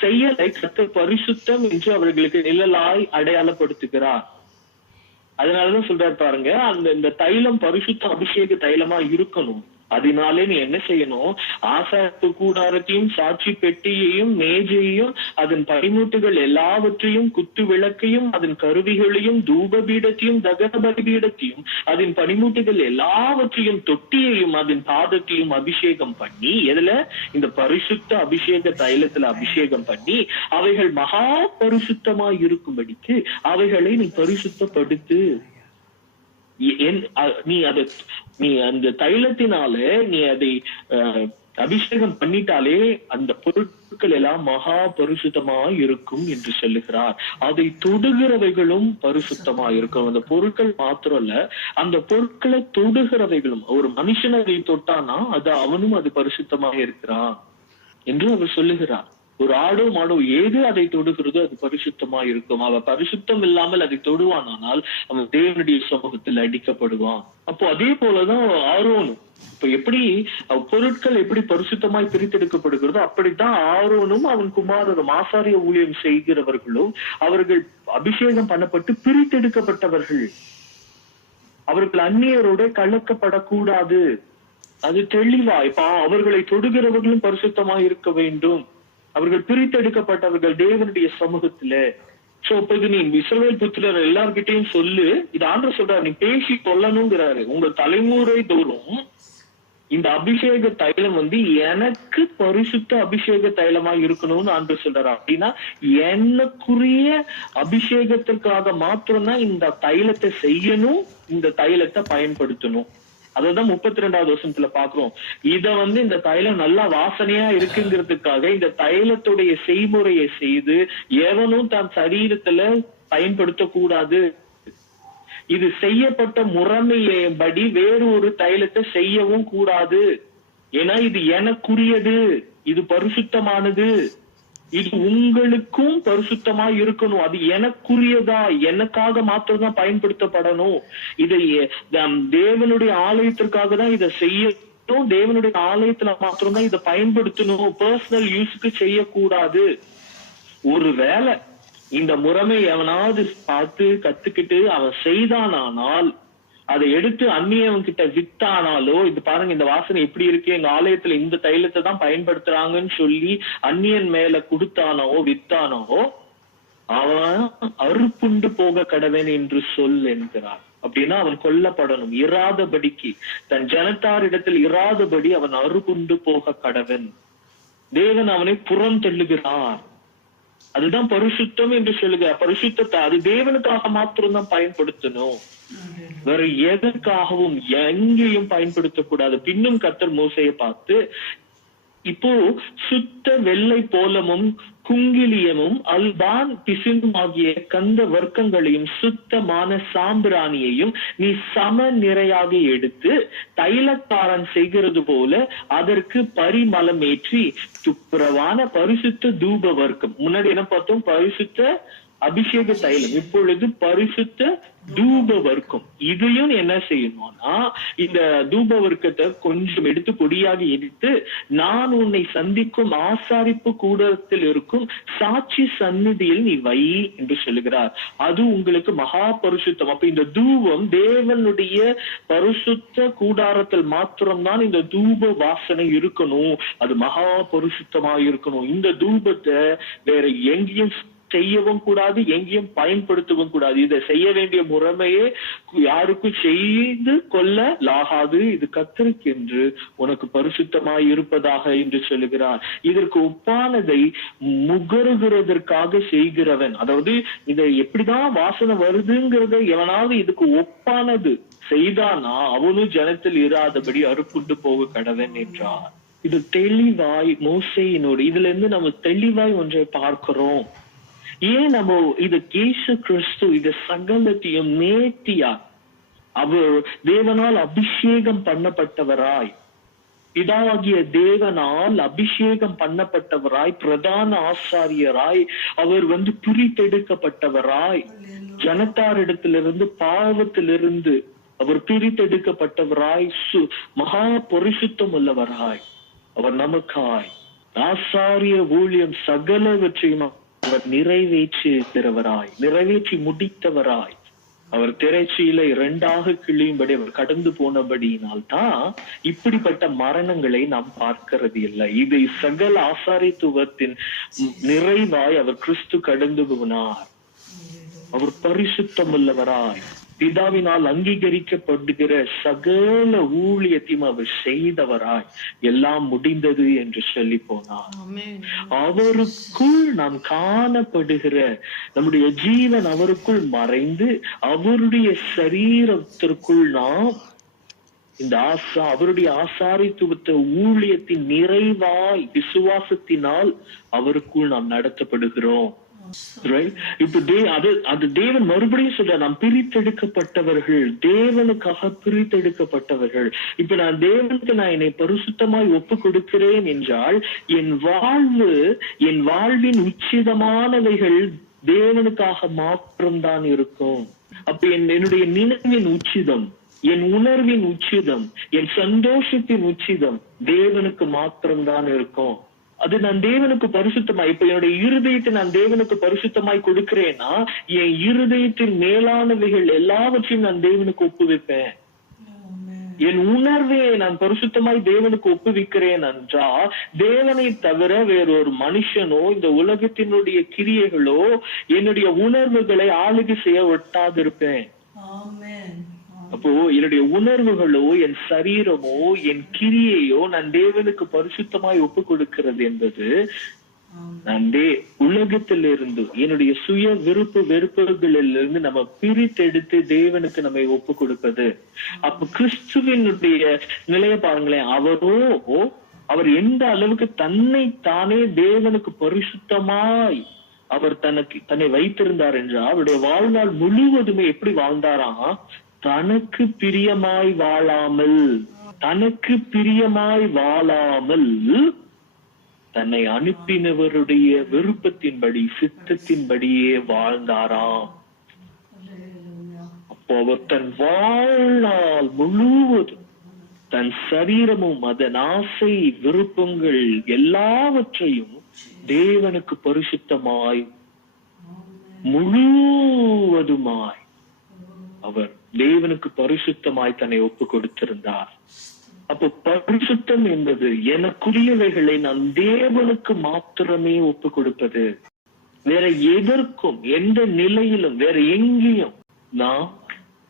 செயலை கர்த்தர் பரிசுத்தம் என்று அவர்களுக்கு நிழலாய் அடையாளப்படுத்துகிறார். அதனாலதான் சொல்றாரு பாருங்க, இந்த தைலம் பரிசுத்த அபிஷேக தைலமா இருக்கணும். அதனாலே நீ என்ன செய்யணும், ஆசாரிப்பு கூடாரத்தையும் சாட்சி பெட்டியையும் மேஜையையும் அதன் பரிமூட்டுகள் எல்லாவற்றையும், குத்து விளக்கையும் அதன் கருவிகளையும், தூப பீடத்தையும் தகன பலிபீடத்தையும் அதன் பனிமூட்டுகள் எல்லாவற்றையும், தொட்டியையும் அதன் பாதத்தையும் அபிஷேகம் பண்ணி, எதுல இந்த பரிசுத்த அபிஷேக தைலத்துல அபிஷேகம் பண்ணி அவைகள் மகா பரிசுத்தமாய் இருக்கும்படிக்கு அவைகளை நீ பரிசுத்தப்படுத்து. நீ அந்த தைலத்தினால நீ அதை அபிஷேகம் பண்ணிட்டாலே அந்த பொருட்கள் எல்லாம் மகா பரிசுத்தமா இருக்கும் என்று சொல்லுகிறார். அதை தொடுகிறவைகளும் பரிசுத்தமா இருக்கும். அந்த பொருட்கள் மாத்திரம் இல்ல, அந்த பொருட்களை தொடுகிறவைகளும். ஒரு மனுஷனை அதை தொட்டானா அது அவனும் அது பரிசுத்தமாக இருக்கிறான் என்று அவர் சொல்லுகிறார். ஒரு ஆடோ மாடோ ஏது அதை தொடுகிறதோ அது பரிசுத்தமா இருக்கும். அவ பரிசுத்தம் இல்லாமல் அதை தொடுவானால் அவன் தேவனுடைய சமூகத்தில் அடிக்கப்படுவான். அப்போ அதே போலதான் ஆரோனும். இப்ப எப்படி பொருட்கள் எப்படி பரிசுத்தமாய் பிரித்தெடுக்கப்படுகிறதோ அப்படித்தான் ஆரோனும் அவன் குமாரரும் ஆசாரிய ஊழியம் செய்கிறவர்களும் அவர்கள் அபிஷேகம் பண்ணப்பட்டு பிரித்தெடுக்கப்பட்டவர்கள். அவர்கள் அந்நியரோட கலக்கப்படக்கூடாது. அது தெளிவா இப்ப அவர்களை தொடுகிறவர்களும் பரிசுத்தமாய் இருக்க வேண்டும். அவர்கள் பிரித்தெடுக்கப்பட்டவர்கள் தேவனுடைய சமூகத்துல. சோ இப்ப இது நீ இஸ்ரவேல் புத்திரர் எல்லார்கிட்டையும் சொல்லு, இது ஆண்டவர் சொல்றாரு, நீ பேசி கொள்ளணுங்கிறாரு. உங்க தலைமுறை தோறும் இந்த அபிஷேக தைலம் எனக்கு பரிசுத்த அபிஷேக தைலமா இருக்கணும்னு ஆண்டவர் சொல்றாரு. அப்படின்னா எனக்குரிய அபிஷேகத்திற்காக மாத்திரம்தான் இந்த தைலத்தை செய்யணும், இந்த தைலத்தை பயன்படுத்தணும். அததான் 32வது வசனத்துல பாக்குறோம். இத இந்த தைலம் நல்லா வாசனையா இருக்குங்கிறதுக்காக இந்த தைலத்துடைய செய்முறையை செய்து எவனும் தன் சரீரத்துல பயன்படுத்த கூடாது. இது செய்யப்பட்ட முறைமையபடி வேறு ஒரு தைலத்தை செய்யவும் கூடாது. ஏன்னா இது எனக்குரியது, இது பரிசுத்தமானது. இது உங்களுக்கும் பரிசுத்தமா இருக்கணும். அது எனக்குரியதா, எனக்காக மாத்திரம் பயன்படுத்தப்படணும். இதை தேவனுடைய ஆலயத்திற்காக தான் இதை செய்யணும். தேவனுடைய ஆலயத்துல மாத்திரம்தான் இதை பயன்படுத்தணும். பர்சனல் யூஸுக்கு செய்யக்கூடாது. ஒருவேளை இந்த முறைமை எவனாவது பார்த்து கத்துக்கிட்டு அவன் செய்தானால், அதை எடுத்து அந்நியவன் கிட்ட வித்தானாலோ, இது பாருங்க இந்த வாசனை எப்படி இருக்கு, எங்க ஆலயத்துல இந்த தைலத்தை தான் பயன்படுத்துறாங்கன்னு சொல்லி அந்நியன் மேல கொடுத்தானோ வித்தானோ, அவன் அறுப்புண்டு போக கடவன் என்று சொல் என்கிறார். அப்படின்னா அவன் கொல்லப்படணும். இராதபடிக்கு, தன் ஜனத்தாரிடத்தில் இராதபடி அவன் அறுப்புண்டு போக கடவன். தேவன் அவனை புறம் தள்ளுகிறார். அதுதான் பரிசுத்தம் என்று சொல்லுகிறார். பரிசுத்தத்தை அது தேவனுக்காக மாத்திரம்தான் பயன்படுத்தணும். வேற எதற்காகவும் எங்கேயும் பயன்படுத்தக்கூடாது. பின்னும் கர்த்தர் மோசேயை பார்த்து, இப்போ சுத்த வெள்ளை போலமும் குங்கிலியமும் அல்பான் பிசினும் ஆகிய கந்த வர்க்கங்களையும் சுத்தமான சாம்பிராணியையும் நீ சம நிறையாக எடுத்து தைலக்காரன் செய்கிறது போல அதற்கு பரிமளம் ஏற்றி துப்புரவான பரிசுத்த தூப வர்க்கம். முன்னாடி என்ன பார்த்தோம்? பரிசுத்த அபிஷேக தைலம். இப்பொழுது பரிசுத்த தூப வர்க்கம். இதையும் என்ன செய்யணும்னா, இந்த தூப வர்க்கத்தை கொஞ்சம் எடுத்து பொடியாக எடுத்து நான் உன்னை சந்திக்கும் ஆசாரிப்பு கூடத்தில் இருக்கும் சாட்சி சந்நிதியில் நீ வை என்று சொல்லுகிறார். அது உங்களுக்கு மகா பரிசுத்தம். அப்ப இந்த தூபம் தேவனுடைய பரிசுத்த கூடாரத்தில் மாத்திரம்தான் இந்த தூப வாசனை இருக்கணும். அது மகா பரிசுத்தமா இருக்கணும். இந்த தூபத்தை வேற எங்கேயும் செய்யவும் கூடாது, எங்கேயும் பயன்படுத்தவும் கூடாது. இதை செய்ய வேண்டிய முறைமையே யாருக்கும் செய்து கொள்ளலாகாது. இது கர்த்தருக்கு என்று உனக்கு பரிசுத்தமாய் இருப்பதாக என்று சொல்லுகிறார். இதற்கு ஒப்பானதை முகருகிறதற்காக செய்கிறவன், அதாவது இதை எப்படிதான் வாசனை வருதுங்கிறத எவனாவது இதுக்கு ஒப்பானது செய்தானா அவனும் ஜனத்தில் இராதபடி அறுப்புண்டு போக கடவன் என்றார். இது தெளிவாய் மோசேயினோடு இதுல இருந்து நம்ம தெளிவாய் ஒன்றை பார்க்கிறோம். ஏன் நம்ம இது இயேசு கிறிஸ்து இது சகலத்தையும் நேர்த்தியா அவர் தேவனால் அபிஷேகம் பண்ணப்பட்டவராய், பிதாவாகிய தேவனால் அபிஷேகம் பண்ணப்பட்டவராய், பிரதான ஆசாரியராய், அவர் பிரித்தெடுக்கப்பட்டவராய், ஜனத்தாரிடத்திலிருந்து பாவத்திலிருந்து அவர் பிரித்தெடுக்கப்பட்டவராய், மகா பரிசுத்தம் உள்ளவராய், அவர் நமக்காய் ஆசாரிய ஊழியம் சகலவற்றையும் அவர் நிறைவேற்றிருக்கிறவராய், நிறைவேற்றி முடித்தவராய், அவர் திரைச்சீலை 2ஆக கிழியும்படி அவர் கடந்து போனபடியினால் தான் இப்படிப்பட்ட மரணங்களை நாம் பார்க்கிறது இல்லை. இதை சகல ஆசாரித்துவத்தின் நிறைவாய் அவர் கிறிஸ்து கடந்து போனார். அவர் பரிசுத்தம் உள்ளவராய், பிதாவினால் அங்கீகரிக்கப்படுகிற சகல ஊழியத்தையும் அவர் செய்தவராய், எல்லாம் முடிந்தது என்று சொல்லி போனார். அவருக்குள் நாம் காணப்படுகிற நம்முடைய ஜீவன் அவருக்குள் மறைந்து அவருடைய சரீரத்திற்குள் நாம் இந்த அவருடைய ஆசாரித்துவத்தை ஊழியத்தின் நிறைவாய் விசுவாசத்தினால் அவருக்குள் நாம் நடத்தப்படுகிறோம். இப்ப அது தேவன் மறுபடியும் சொல்ற, நாம் பிரித்தெடுக்கப்பட்டவர்கள், தேவனுக்காக பிரித்தெடுக்கப்பட்டவர்கள். இப்ப நான் தேவனுக்கு நான் என்னை பரிசுத்தமாய் ஒப்பு கொடுக்கிறேன் என்றால் என் வாழ்வின் உச்சிதமானவைகள் தேவனுக்காக மாத்திரம்தான் இருக்கும். அப்ப என்னுடைய நினைவின் உச்சிதம், என் உணர்வின் உச்சிதம், என் சந்தோஷத்தின் உச்சிதம் தேவனுக்கு மாத்திரம்தான் இருக்கும். அது நான் தேவனுக்கு பரிசுத்தமாய், இப்ப என்னுடைய இருதயத்தை நான் தேவனுக்கு பரிசுத்தமாய் கொடுக்கிறேன்னா என் இருதயத்தின் மேலானவைகள் எல்லாவற்றையும் நான் தேவனுக்கு ஒப்புவிப்பேன். என் உணர்வை நான் பரிசுத்தமாய் தேவனுக்கு ஒப்புவிக்கிறேன் என்றால் தேவனை தவிர வேறொரு மனுஷனோ இந்த உலகத்தினுடைய கிரியைகளோ என்னுடைய உணர்வுகளை ஆளுகை செய்ய ஒட்டாதிருப்பேன். அப்போ என்னுடைய உணர்வுகளோ என் சரீரமோ என் கிரியையோ நான் தேவனுக்கு பரிசுத்தமாய் ஒப்பு கொடுக்கிறது என்பது நான் உலகத்திலிருந்து என்னுடைய சுய விருப்பு வெறுப்புகளிலிருந்து நம்ம பிரித்தெடுத்து தேவனுக்கு நம்ம ஒப்பு கொடுப்பது. அப்ப கிறிஸ்துவனுடைய நிலையை பாருங்களேன். அவர் எந்த அளவுக்கு தன்னை தேவனுக்கு பரிசுத்தமாய் அவர் தன்னை வைத்திருந்தார் என்றால் அவருடைய வாழ்நாள் முழுவதுமே எப்படி வாழ்ந்தாராம்? தனக்கு பிரியமாய் வாழாமல் தன்னை அனுப்பினவருடைய விருப்பத்தின்படி சித்தத்தின்படியே வாழ்ந்தாராம். அப்போ அவர் தன் வாழ்நாள் முழுவதும் தன் சரீரமும் அதன் ஆசை விருப்பங்கள் எல்லாவற்றையும் தேவனுக்கு பரிசுத்தமாய் முழுவதுமாய் அவர் தேவனுக்கு பரிசுத்தமாய் தன்னை ஒப்பு கொடுத்திருந்தார். அப்போ பரிசுத்தம் என்பது எனக்குரியவைகளை நான் தேவனுக்கு மாத்திரமே ஒப்பு கொடுப்பது. வேற எதற்கும் எந்த நிலையிலும் வேற எங்கேயும் நான்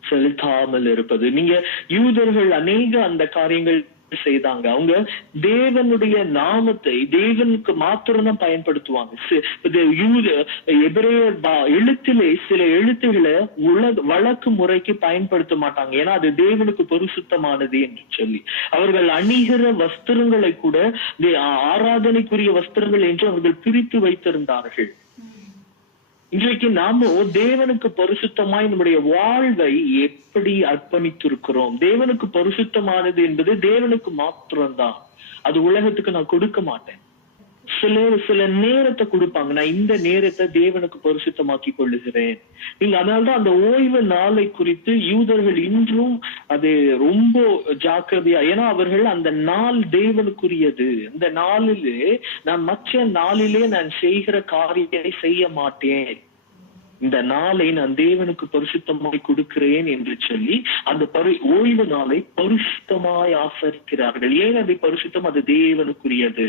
செலுத்தாமல் இருப்பது. நீங்க யூதர்கள் அநேக அந்த காரியங்கள் செய்தாங்க. அவங்க தேவனுடைய நாமத்தை தேவனுக்கு மாத்திரம் தான் பயன்படுத்துவாங்க. எபிரேயர் எழுத்திலே சில எழுத்துக்களை வழக்கு முறைக்கு பயன்படுத்த மாட்டாங்க. ஏன்னா அது தேவனுக்கு பரிசுத்தமானது என்று சொல்லி அவர்கள் அணிகிற வஸ்திரங்களை கூட ஆராதனைக்குரிய வஸ்திரங்கள் என்று அவர்கள் பிரித்து வைத்திருந்தார்கள். இன்றைக்கு நாம தேவனுக்கு பரிசுத்தமாய் நம்முடைய வாழ்வை எப்படி அர்ப்பணித்திருக்கிறோம்? தேவனுக்கு பரிசுத்தமானது என்பது தேவனுக்கு மாத்திரம்தான். அது உலகத்துக்கு நான் கொடுக்க மாட்டேன். சில நேரத்தை கொடுப்பாங்க, நான் இந்த நேரத்தை தேவனுக்கு பரிசுத்தமாக்கி கொள்ளுகிறேன். நீங்க அதனால்தான் அந்த ஓய்வு நாளை குறித்து யூதர்கள் இன்றும் அது ரொம்ப ஜாக்கிரதையா, ஏன்னா அவர்கள் அந்த நாள் தேவனுக்குரியது. இந்த நாளிலே நான் மற்ற நாளிலே நான் செய்கிற காரியத்தை செய்ய மாட்டேன், இந்த நாளை நான் தேவனுக்கு பரிசுத்தமாய் கொடுக்கிறேன் என்று சொல்லி அந்த ஓய்வு நாளை பரிசுத்தமாய் ஆசரிக்கிறார்கள். ஏன் அதை பரிசுத்தம்? அது தேவனுக்குரியது.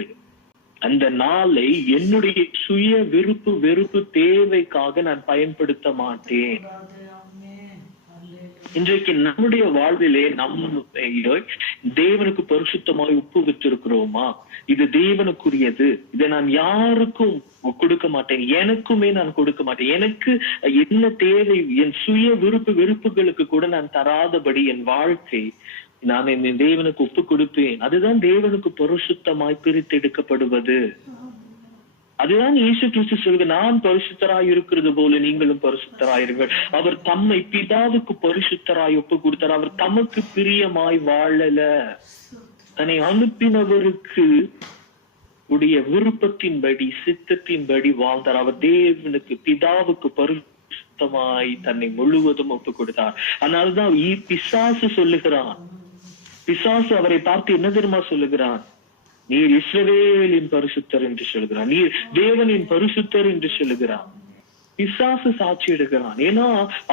அந்த நாளை என்னுடைய சுய விருப்பு வெறுப்பு தேவைக்காக நான் பயன்படுத்த மாட்டேன். இன்றைக்கு நம்முடைய வாழ்விலே நம்ம தேவனுக்கு பரிசுத்தமாய் ஒப்புவித்திருக்கிறோமா? இது தேவனுக்குரியது, இதை நான் யாருக்கும் கொடுக்க மாட்டேன், எனக்குமே நான் கொடுக்க மாட்டேன். எனக்கு என்ன தேவை, என் சுய விருப்பு வெறுப்புகளுக்கு கூட நான் தராதபடி என் வாழ்க்கை நான் என் தேவனுக்கு ஒப்பு கொடுப்பேன். அதுதான் தேவனுக்கு பரிசுத்தமாய் பிரித்தெடுக்கப்படுவது. அதுதான் இயேசு கிறிஸ்து சொல்க, நான் பரிசுத்தராய் இருக்கிறது போல நீங்களும் பரிசுத்தராயிருங்கள். அவர் தம்மை பிதாவுக்கு பரிசுத்தராய் ஒப்பு கொடுத்தார். அவர் தமக்கு பிரியமாய் வாழல, தன்னை அனுப்பினவருக்கு உடைய விருப்பத்தின்படி சித்தத்தின்படி வாழ்ந்தார். அவர் தேவனுக்கு பிதாவுக்கு பரிசுத்தமாய் தன்னை முழுவதும் ஒப்பு கொடுத்தார். அதனால்தான் பிசாசு சொல்லுகிறான், பிசாசு அவரை பார்த்து என்ன தெரியுமா சொல்லுகிறான்? நீர் இஸ்ரவேலின் பரிசுத்தர் என்று சொல்லுகிறான், நீர் தேவனின் பரிசுத்தர் என்று சொல்லுகிறான். பிசாசு சாட்சி எடுக்கிறான். ஏன்னா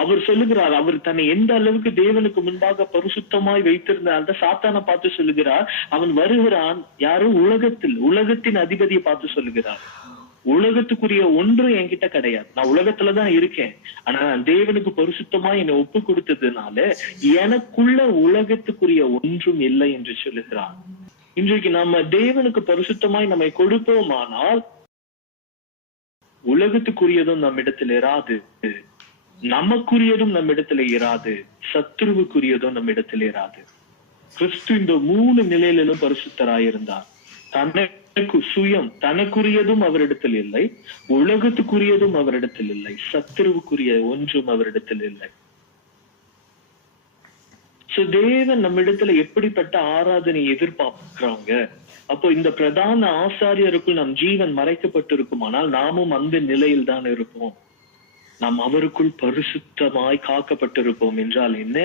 அவர் சொல்லுகிறார், அவர் தன்னை எந்த அளவுக்கு தேவனுக்கு முன்பாக பரிசுத்தமாய் வைத்திருந்தார். அந்த சாத்தானை பார்த்து சொல்லுகிறார், அவன் வருகிறான் யாரும் உலகத்தின் அதிபதியை பார்த்து சொல்லுகிறார், உலகத்துக்குரிய ஒன்று என்கிட்ட கிடையாது, நான் உலகத்துலதான் இருக்கேன், ஆனா நான் தேவனுக்கு பரிசுத்தமா என்னை ஒப்பு கொடுத்ததுனால எனக்குள்ள உலகத்துக்குரிய ஒன்றும் இல்லை என்று சொல்லுகிறான். இன்றைக்கு நம்ம தேவனுக்கு பரிசுத்தமாய் நம்மை கொடுப்போமானால் உலகத்துக்குரியதும் நம்மிடத்தில் இராது, நமக்குரியதும் நம்மிடத்துல இராது, சத்துருவுக்குரியதும் நம்மிடத்தில் இராது. கிறிஸ்து இந்த 3 நிலையிலும் பரிசுத்தராயிருந்தார். தனக்குரியதும் அவரிடத்தில் இல்லை, உலகத்துக்குரியதும் அவரிடத்தில் இல்லை, சத்துருவுக்குரிய ஒன்றும் அவரிடத்தில் இல்லை. தேவன் நம்மிடத்துல எப்படிப்பட்ட ஆராதனை எதிர்பார்க்கிறாங்க? அப்போ இந்த பிரதான ஆசாரியருக்குள் நம் ஜீவன் மறைக்கப்பட்டிருக்குமானால் நாமும் அந்த நிலையில் தான் இருப்போம். நாம் அவருக்குள் பரிசுத்தமாய் காக்கப்பட்டிருப்போம் என்றால் என்ன?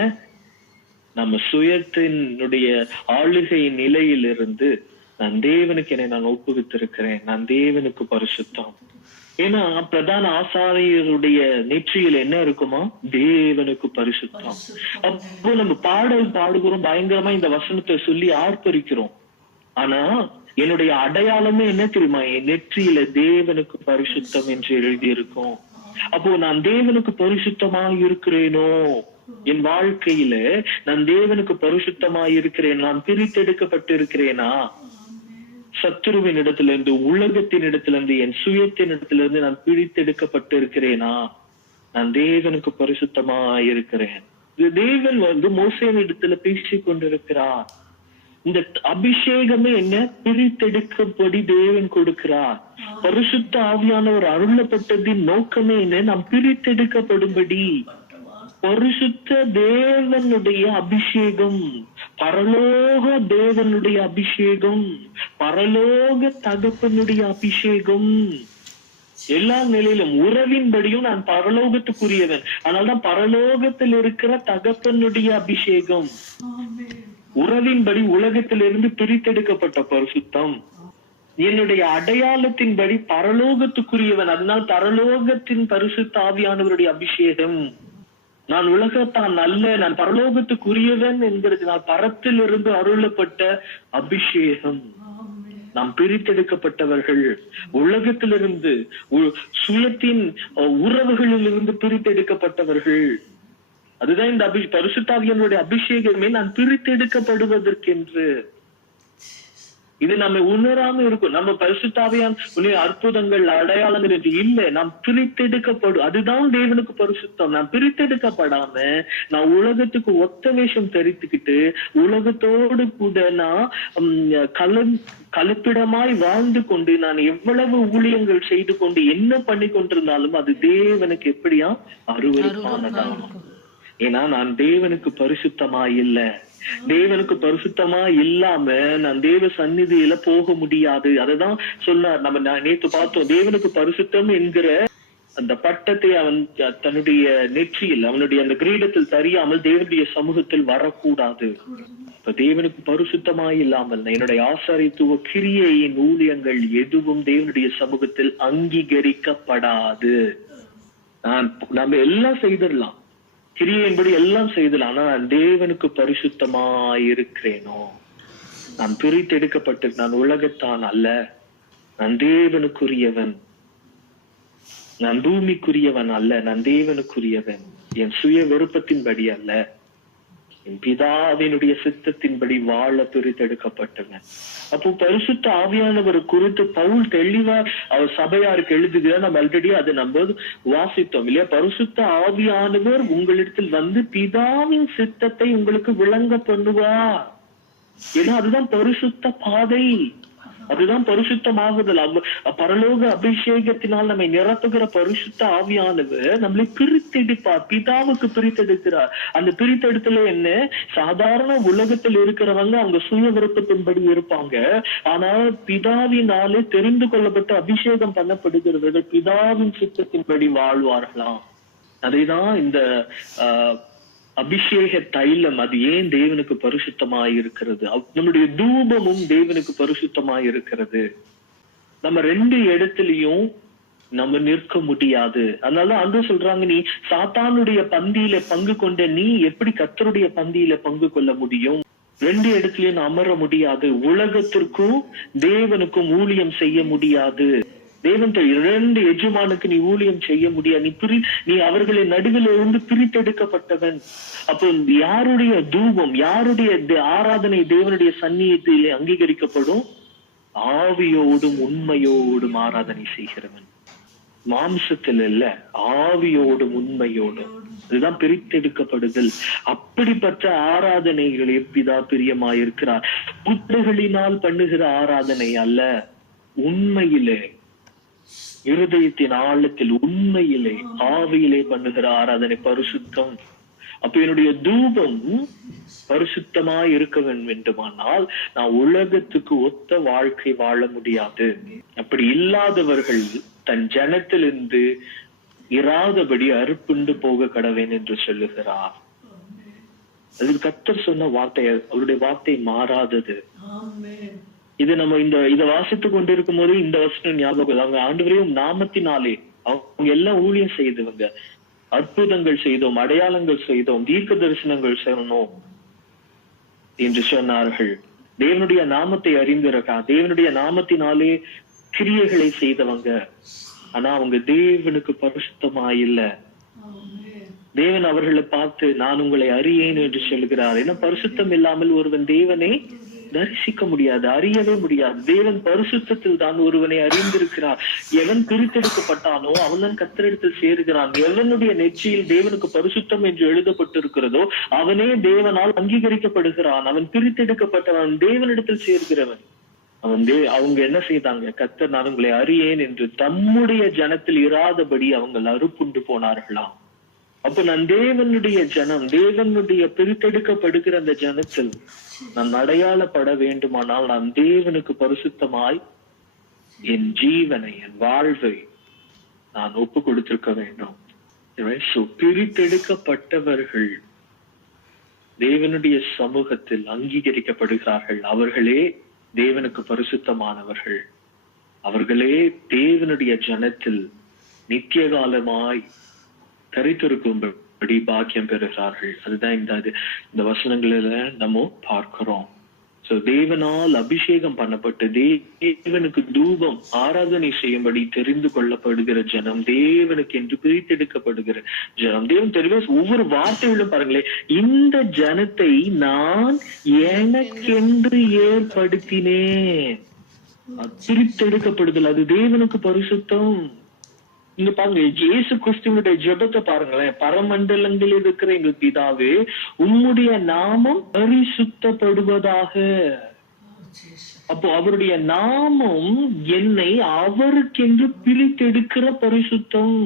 நம்ம சுயத்தினுடைய ஆளுகை நிலையிலிருந்து நான் தேவனுக்கு என்னை நான் ஒப்புவித்திருக்கிறேன், நான் தேவனுக்கு பரிசுத்தம். ஏன்னா பிரதான ஆசாரியருடைய நெற்றியில் என்ன இருக்குமா? தேவனுக்கு பரிசுத்தம். அப்போ நம்ம பாடல் பாடுகிறோம், பயங்கரமா இந்த வசனத்தை சொல்லி ஆர்ப்பரிக்கிறோம். ஆனா என்னுடைய அடையாளமே என்ன தெரியுமா? என் நெற்றியில தேவனுக்கு பரிசுத்தம் என்று எழுதி இருக்கும். அப்போ நான் தேவனுக்கு பரிசுத்தமாக இருக்கிறேனோ? என் வாழ்க்கையில நான் தேவனுக்கு பரிசுத்தமாக இருக்கிறேன், நான் பிரித்தெடுக்கப்பட்டு இருக்கிறேனா? சத்துருவின் இடத்திலிருந்து, உலகத்தின் இடத்திலிருந்து, என் சுயத்தின் இடத்திலிருந்து நான் பிரித்தெடுக்கப்பட்டு இருக்கிறேனா? நான் தேவனுக்கு பரிசுத்தமா இருக்கிறேன். தேவன் மோசேயின் இடத்துல பேசிக் கொண்டிருக்கிறார். இந்த அபிஷேகமே என்ன? பிரித்தெடுக்கப்படி தேவன் கொடுக்கிறார். பரிசுத்த ஆவியானவர் அருளப்பட்டதின் நோக்கமே என்ன? நாம் பிரித்தெடுக்கப்படும்படி. பரிசுத்த தேவனுடைய அபிஷேகம், பரலோக தேவனுடைய அபிஷேகம், பரலோக தகப்பனுடைய அபிஷேகம். எல்லா நிலையிலும் உறவின்படியும் நான் பரலோகத்துக்குரியவன். அதனால்தான் பரலோகத்தில் இருக்கிற தகப்பனுடைய அபிஷேகம். உறவின்படி உலகத்திலிருந்து பிரித்தெடுக்கப்பட்ட பரிசுத்தம். என்னுடைய அடையாளத்தின்படி பரலோகத்துக்குரியவன். அதனால் பரலோகத்தின் பரிசுத்த ஆவியானவருடைய அபிஷேகம். நான் உலகத்தான் அல்ல, நான் பரலோகத்துக்குரியவன் என்கிறது நான் பரத்திலிருந்து அருளப்பட்ட அபிஷேகம். நாம் பிரித்தெடுக்கப்பட்டவர்கள், உலகத்திலிருந்து சுயத்தின் உறவுகளிலிருந்து பிரித்தெடுக்கப்பட்டவர்கள். அதுதான் இந்த பரிசுத்தாவியானுடைய அபிஷேகமே, நான் பிரித்தெடுக்கப்படுவதற்கென்று. இது நம்ம உணராம இருக்கும். நம்ம பரிசுத்தாவியான் அற்புதங்கள் அடையாளங்கள் என்று இல்லை, நாம் பிரித்தெடுக்கப்படும். அதுதான் தேவனுக்கு பரிசுத்தம். நான் பிரித்தெடுக்கப்படாம நான் உலகத்துக்கு ஒத்த வேஷம் தெரித்துக்கிட்டு உலகத்தோடு கூட நான் கலப்பிடமாய் வாழ்ந்து கொண்டு நான் எவ்வளவு ஊழியங்கள் செய்து கொண்டு என்ன பண்ணி கொண்டிருந்தாலும் அது தேவனுக்கு எப்படியா அருவருப்பானதான். ஏன்னா நான் தேவனுக்கு பரிசுத்தமா இல்ல. தேவனுக்கு பரிசுத்தமா இல்லாம நான் தேவ சந்நிதியில போக முடியாது. அததான் சொன்னார். நம்ம நேற்று பார்த்தோம், தேவனுக்கு பரிசுத்தம் என்கிற அந்த பட்டத்தை அவன் தன்னுடைய நெற்றியில் அவனுடைய அந்த கிரீடத்தில் தெரியாமல் தேவனுடைய சமூகத்தில் வரக்கூடாது. இப்ப தேவனுக்கு பரிசுத்தமா இல்லாமல் என்னுடைய ஆசாரியத்துவ கிரியையின் ஊழியங்கள் எதுவும் தேவனுடைய சமூகத்தில் அங்கீகரிக்கப்படாது. நம்ம எல்லாம் செய்திடலாம், கிரியையின்படி எல்லாம் செய்தலாம். ஆனா நான் தேவனுக்கு பரிசுத்தமா இருக்கிறேனோ, நான் பிரித்தெடுக்கப்பட்டு நான் உலகத்தான் அல்ல, நான் தேவனுக்குரியவன், நான் பூமிக்குரியவன் அல்ல, நான் தேவனுக்குரியவன். என் சுய விருப்பத்தின்படி அல்ல, என் பிதாவினுடைய சித்தத்தின்படி வாழ பிரித்தெடுக்கப்பட்டவன். அப்போ பரிசுத்த ஆவியானவர் குறித்து பவுல் தெளிவா அவர் சபையாருக்கு எழுதுகிறார். நம்ம ஆல்ரெடி அதை நம்ம வாசித்தோம் இல்லையா? பரிசுத்த ஆவியானவர் உங்களிடத்தில் வந்து பிதாவின் சித்தத்தை உங்களுக்கு விளங்க பண்ணுவார். ஏன்னா அதுதான் பரிசுத்த பாதை, அதுதான் பரிசுத்தமாகுதல். பரலோக அபிஷேகத்தினால் நம்மை நிரப்புகிற பரிசுத்த ஆவியானவர் நம்மளை பிரித்தெடுப்பார், பிதாவுக்கு பிரித்தெடுக்கிறார். அந்த பிரித்தெடுத்துல என்ன, சாதாரண உலகத்தில் இருக்கிறவங்க அவங்க சுய விருப்பத்தின்படி இருப்பாங்க. ஆனா பிதாவினாலே தெரிந்து கொள்ளப்பட்ட அபிஷேகம் பண்ணப்படுகிறவர்கள் பிதாவின் சித்தத்தின்படி வாழ்வார்களாம். அதைதான் இந்த அபிஷேக தைலம். அது ஏன் தேவனுக்கு பரிசுத்தமாய் இருக்கிறது? நம்முடைய தூபமும் தேவனுக்கு பரிசுத்தமாய் இருக்கிறது. நம்ம ரெண்டு இடத்துலயும் நம்ம நிற்க முடியாது. அதனால அங்க சொல்றாங்க, நீ சாத்தானுடைய பந்தியில பங்கு கொண்ட நீ எப்படி கர்த்தருடைய பந்தியில பங்கு கொள்ள முடியும்? ரெண்டு இடத்துலயும் அமர முடியாது. உலகத்திற்கும் தேவனுக்கும் ஊழியம் செய்ய முடியாது. தேவன் இரண்டு எஜமானுக்கு நீ ஊழியம் செய்ய முடியாது. நீ அவர்களின் நடுவில் இருந்து பிரித்தெடுக்கப்பட்டவன். அப்போ யாருடைய தூபம், யாருடைய ஆராதனை தேவனுடைய சந்நிதியிலே அங்கீகரிக்கப்படும்? ஆவியோடும் உண்மையோடும் ஆராதனை செய்கிறவன். மாம்சத்தில் இல்ல, ஆவியோடும் உண்மையோடும். அதுதான் பிரித்தெடுக்கப்படுதல். அப்படிப்பட்ட ஆராதனைகள் எப்பிதா பிரியமாயிருக்கிறார். புத்தகளினால் பண்ணுகிற ஆராதனை அல்ல, உண்மையிலே இருதயத்தின் ஆழத்தில் உண்மையிலே ஆவியிலே பண்ணுகிற ஆராதனை பரிசுத்தம். அப்ப என்னுடைய தூபம் பரிசுத்தமா இருக்க வேண்டுமானால் நான் உலகத்துக்கு ஒத்த வாழ்க்கை வாழ முடியாது. அப்படி இல்லாதவர்கள் தன் ஜனத்திலிருந்து இராதபடி அறுப்புண்டு போக கடவேன் என்று சொல்லுகிறார். அது கர்த்தர் சொன்ன வார்த்தை, அவருடைய வார்த்தை மாறாதது. இது நம்ம இத வாசித்து கொண்டிருக்கும் போது இந்த வசனம் ஞாபகம். அவங்க ஆண்டவரையும் நாமத்தினாலே அவங்க எல்லாம் ஊழியம் செய்தவங்க, அற்புதங்கள் செய்தோம், அடையாளங்கள் செய்தோம், தீர்க்க தரிசனங்கள் செய்யணும் என்று சொன்னார்கள். தேவனுடைய நாமத்தை அறிந்திருக்கா, தேவனுடைய நாமத்தினாலே கிரியைகளை செய்தவங்க. ஆனா அவங்க தேவனுக்கு பரிசுத்தமா இல்ல. தேவன் அவர்களை பார்த்து நான் உங்களை அறியேன் என்று சொல்கிறார். ஏன்னா பரிசுத்தம் இல்லாமல் ஒருவன் தேவனை தரிசிக்க முடியாது, அறியவே முடியாது. தேவன் பரிசுத்தத்தில் தான் ஒருவனை அறிந்திருக்கிறார். எவன் பிரித்தெடுக்கப்பட்டானோ அவன் கர்த்தரிடத்தில் சேருகிறான். எவனுடைய நெற்றியில் தேவனுக்கு பரிசுத்தம் என்று எழுதப்பட்டிருக்கிறதோ அவனே தேவனால் அங்கீகரிக்கப்படுகிறான். அவன் பிரித்தெடுக்கப்பட்டவன், தேவனிடத்தில் சேர்கிறவன். அவங்க என்ன செய்தாங்க? கர்த்தர் நான் உங்களை அறியேன் என்று தம்முடைய ஜனத்தில் இராதபடி அவங்க அறுப்புண்டு போனார்களாம். அப்ப நான் தேவனுடைய ஜனம், தேவனுடைய பிரித்தெடுக்கப்படுகிற அந்த ஜனத்தில் நான் அடையாளப்பட வேண்டுமானால் நான் தேவனுக்கு பரிசுத்தமாய் என் ஜீவனை, என் வாழ்வை நான் ஒப்பு கொடுத்திருக்க வேண்டும். பிரித்தெடுக்கப்பட்டவர்கள் தேவனுடைய சமூகத்தில் அங்கீகரிக்கப்படுகிறார்கள். அவர்களே தேவனுக்கு பரிசுத்தமானவர்கள். அவர்களே தேவனுடைய ஜனத்தில் நித்திய காலமாய் தரித்திருக்கும்படி பாக்கியம் பெறுகிறார்கள். அதுதான் இந்த வசனங்களில நம்ம பார்க்கிறோம். தேவனால் அபிஷேகம் பண்ணப்பட்டு தேவனுக்கு தூபம் ஆராதனை செய்யும்படி தெரிந்து கொள்ளப்படுகிற ஜனம், தேவனுக்கு என்று பிரித்தெடுக்கப்படுகிற ஜனம். தேவன் தெரியும் ஒவ்வொரு வார்த்தைகளும் பாருங்களேன், இந்த ஜனத்தை நான் எனக்கென்று ஏற்படுத்தினேன். பிரித்தெடுக்கப்படுதல் அது தேவனுக்கு பரிசுத்தம். இங்க பாருங்க, இயேசு கிறிஸ்துவனுடைய ஜெபத்தை பாருங்களேன். பரமண்டலங்களில் இருக்கிற எங்கள் பிதாவே, உம்முடைய நாமம் பரிசுத்தப்படுவதாக. அப்போ அவருடைய நாமம் என்னை அவருக்கென்று பிரித்தெடுக்கிற பரிசுத்தம்.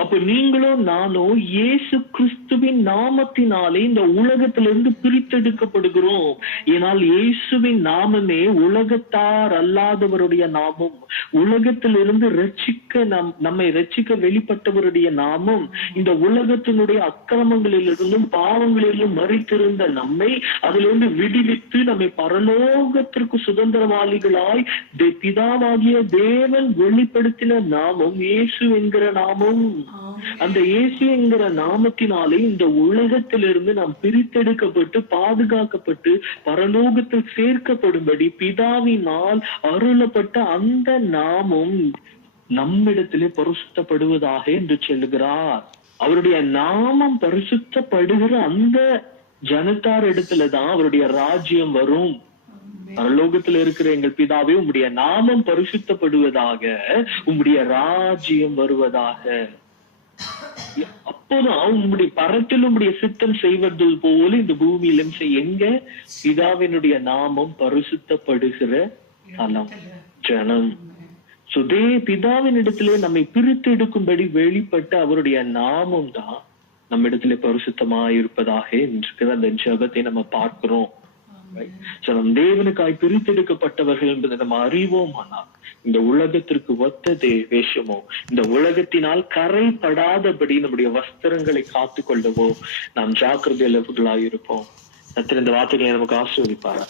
அப்ப நீங்களும் நானும் இயேசு கிறிஸ்துவின் நாமத்தினாலே இந்த உலகத்திலிருந்து பிரித்தெடுக்கப்படுகிறோம். ஏனால் இயேசுவின் நாமமே உலகத்தார் அல்லாதவருடைய நாமம். உலகத்திலிருந்து நம்மை ரட்சிக்க வெளிப்பட்டவருடைய நாமம். இந்த உலகத்தினுடைய அக்கிரமங்களிலிருந்தும் பாவங்களிலும் மறித்திருந்த நம்மை அதிலிருந்து விடுவித்து நம்மை பரலோகத்திற்கு சுதந்திரவாளிகளாய் பிதாவாகிய தேவன் வெளிப்படுத்தின நாமம் இயேசு என்கிற நாமம். அந்த இயேசு என்கிற நாமத்தினாலே இந்த உலகத்திலிருந்து நாம் பிரித்தெடுக்கப்பட்டு பாதுகாக்கப்பட்டு பரலோகத்தில் சேர்க்கப்படும்படி பிதாவினால் அருளப்பட்ட அந்த நாமம் நம்மிடத்திலே பரிசுத்தப்படுவதாக என்று சொல்லுகிறார். அவருடைய நாமம் பரிசுத்தப்படுகிற அந்த ஜனத்தார் இடத்துலதான் அவருடைய ராஜ்யம் வரும். பரலோகத்துல இருக்கிற எங்கள் பிதாவே, உம்முடைய நாமம் பரிசுத்தப்படுவதாக, உம்முடைய ராஜ்யம் வருவதாக. அப்போதான் உம்முடைய பரத்தில் உம்முடைய சித்தம் செய்வது போல இந்த பூமியிலும் எங்க பிதாவினுடைய நாமம் பரிசுத்தப்படுகிற தலம், ஜனம். பிதாவின் இடத்திலே நம்மை பிரித்தெடுக்கும்படி வெளிப்பட்ட அவருடைய நாமம் தான் நம்ம இடத்துல பரிசுத்தமாயிருப்பதாக இருக்கிற அந்த ஜெபத்தை நம்ம பார்க்கிறோம். நம் தேவனுக்காய் பிரித்தெடுக்கப்பட்டவர்கள் என்பதை நம்ம அறிவோம். ஆனால் இந்த உலகத்திற்கு ஒத்த வேஷமோ, இந்த உலகத்தினால் கரைப்படாதபடி நம்முடைய வஸ்திரங்களை காத்து கொள்ளவோ நாம் ஜாக்கிரதை அளவுகளாயிருப்போம். இந்த வார்த்தைகளை நமக்கு ஆசீர்வதிப்பார்.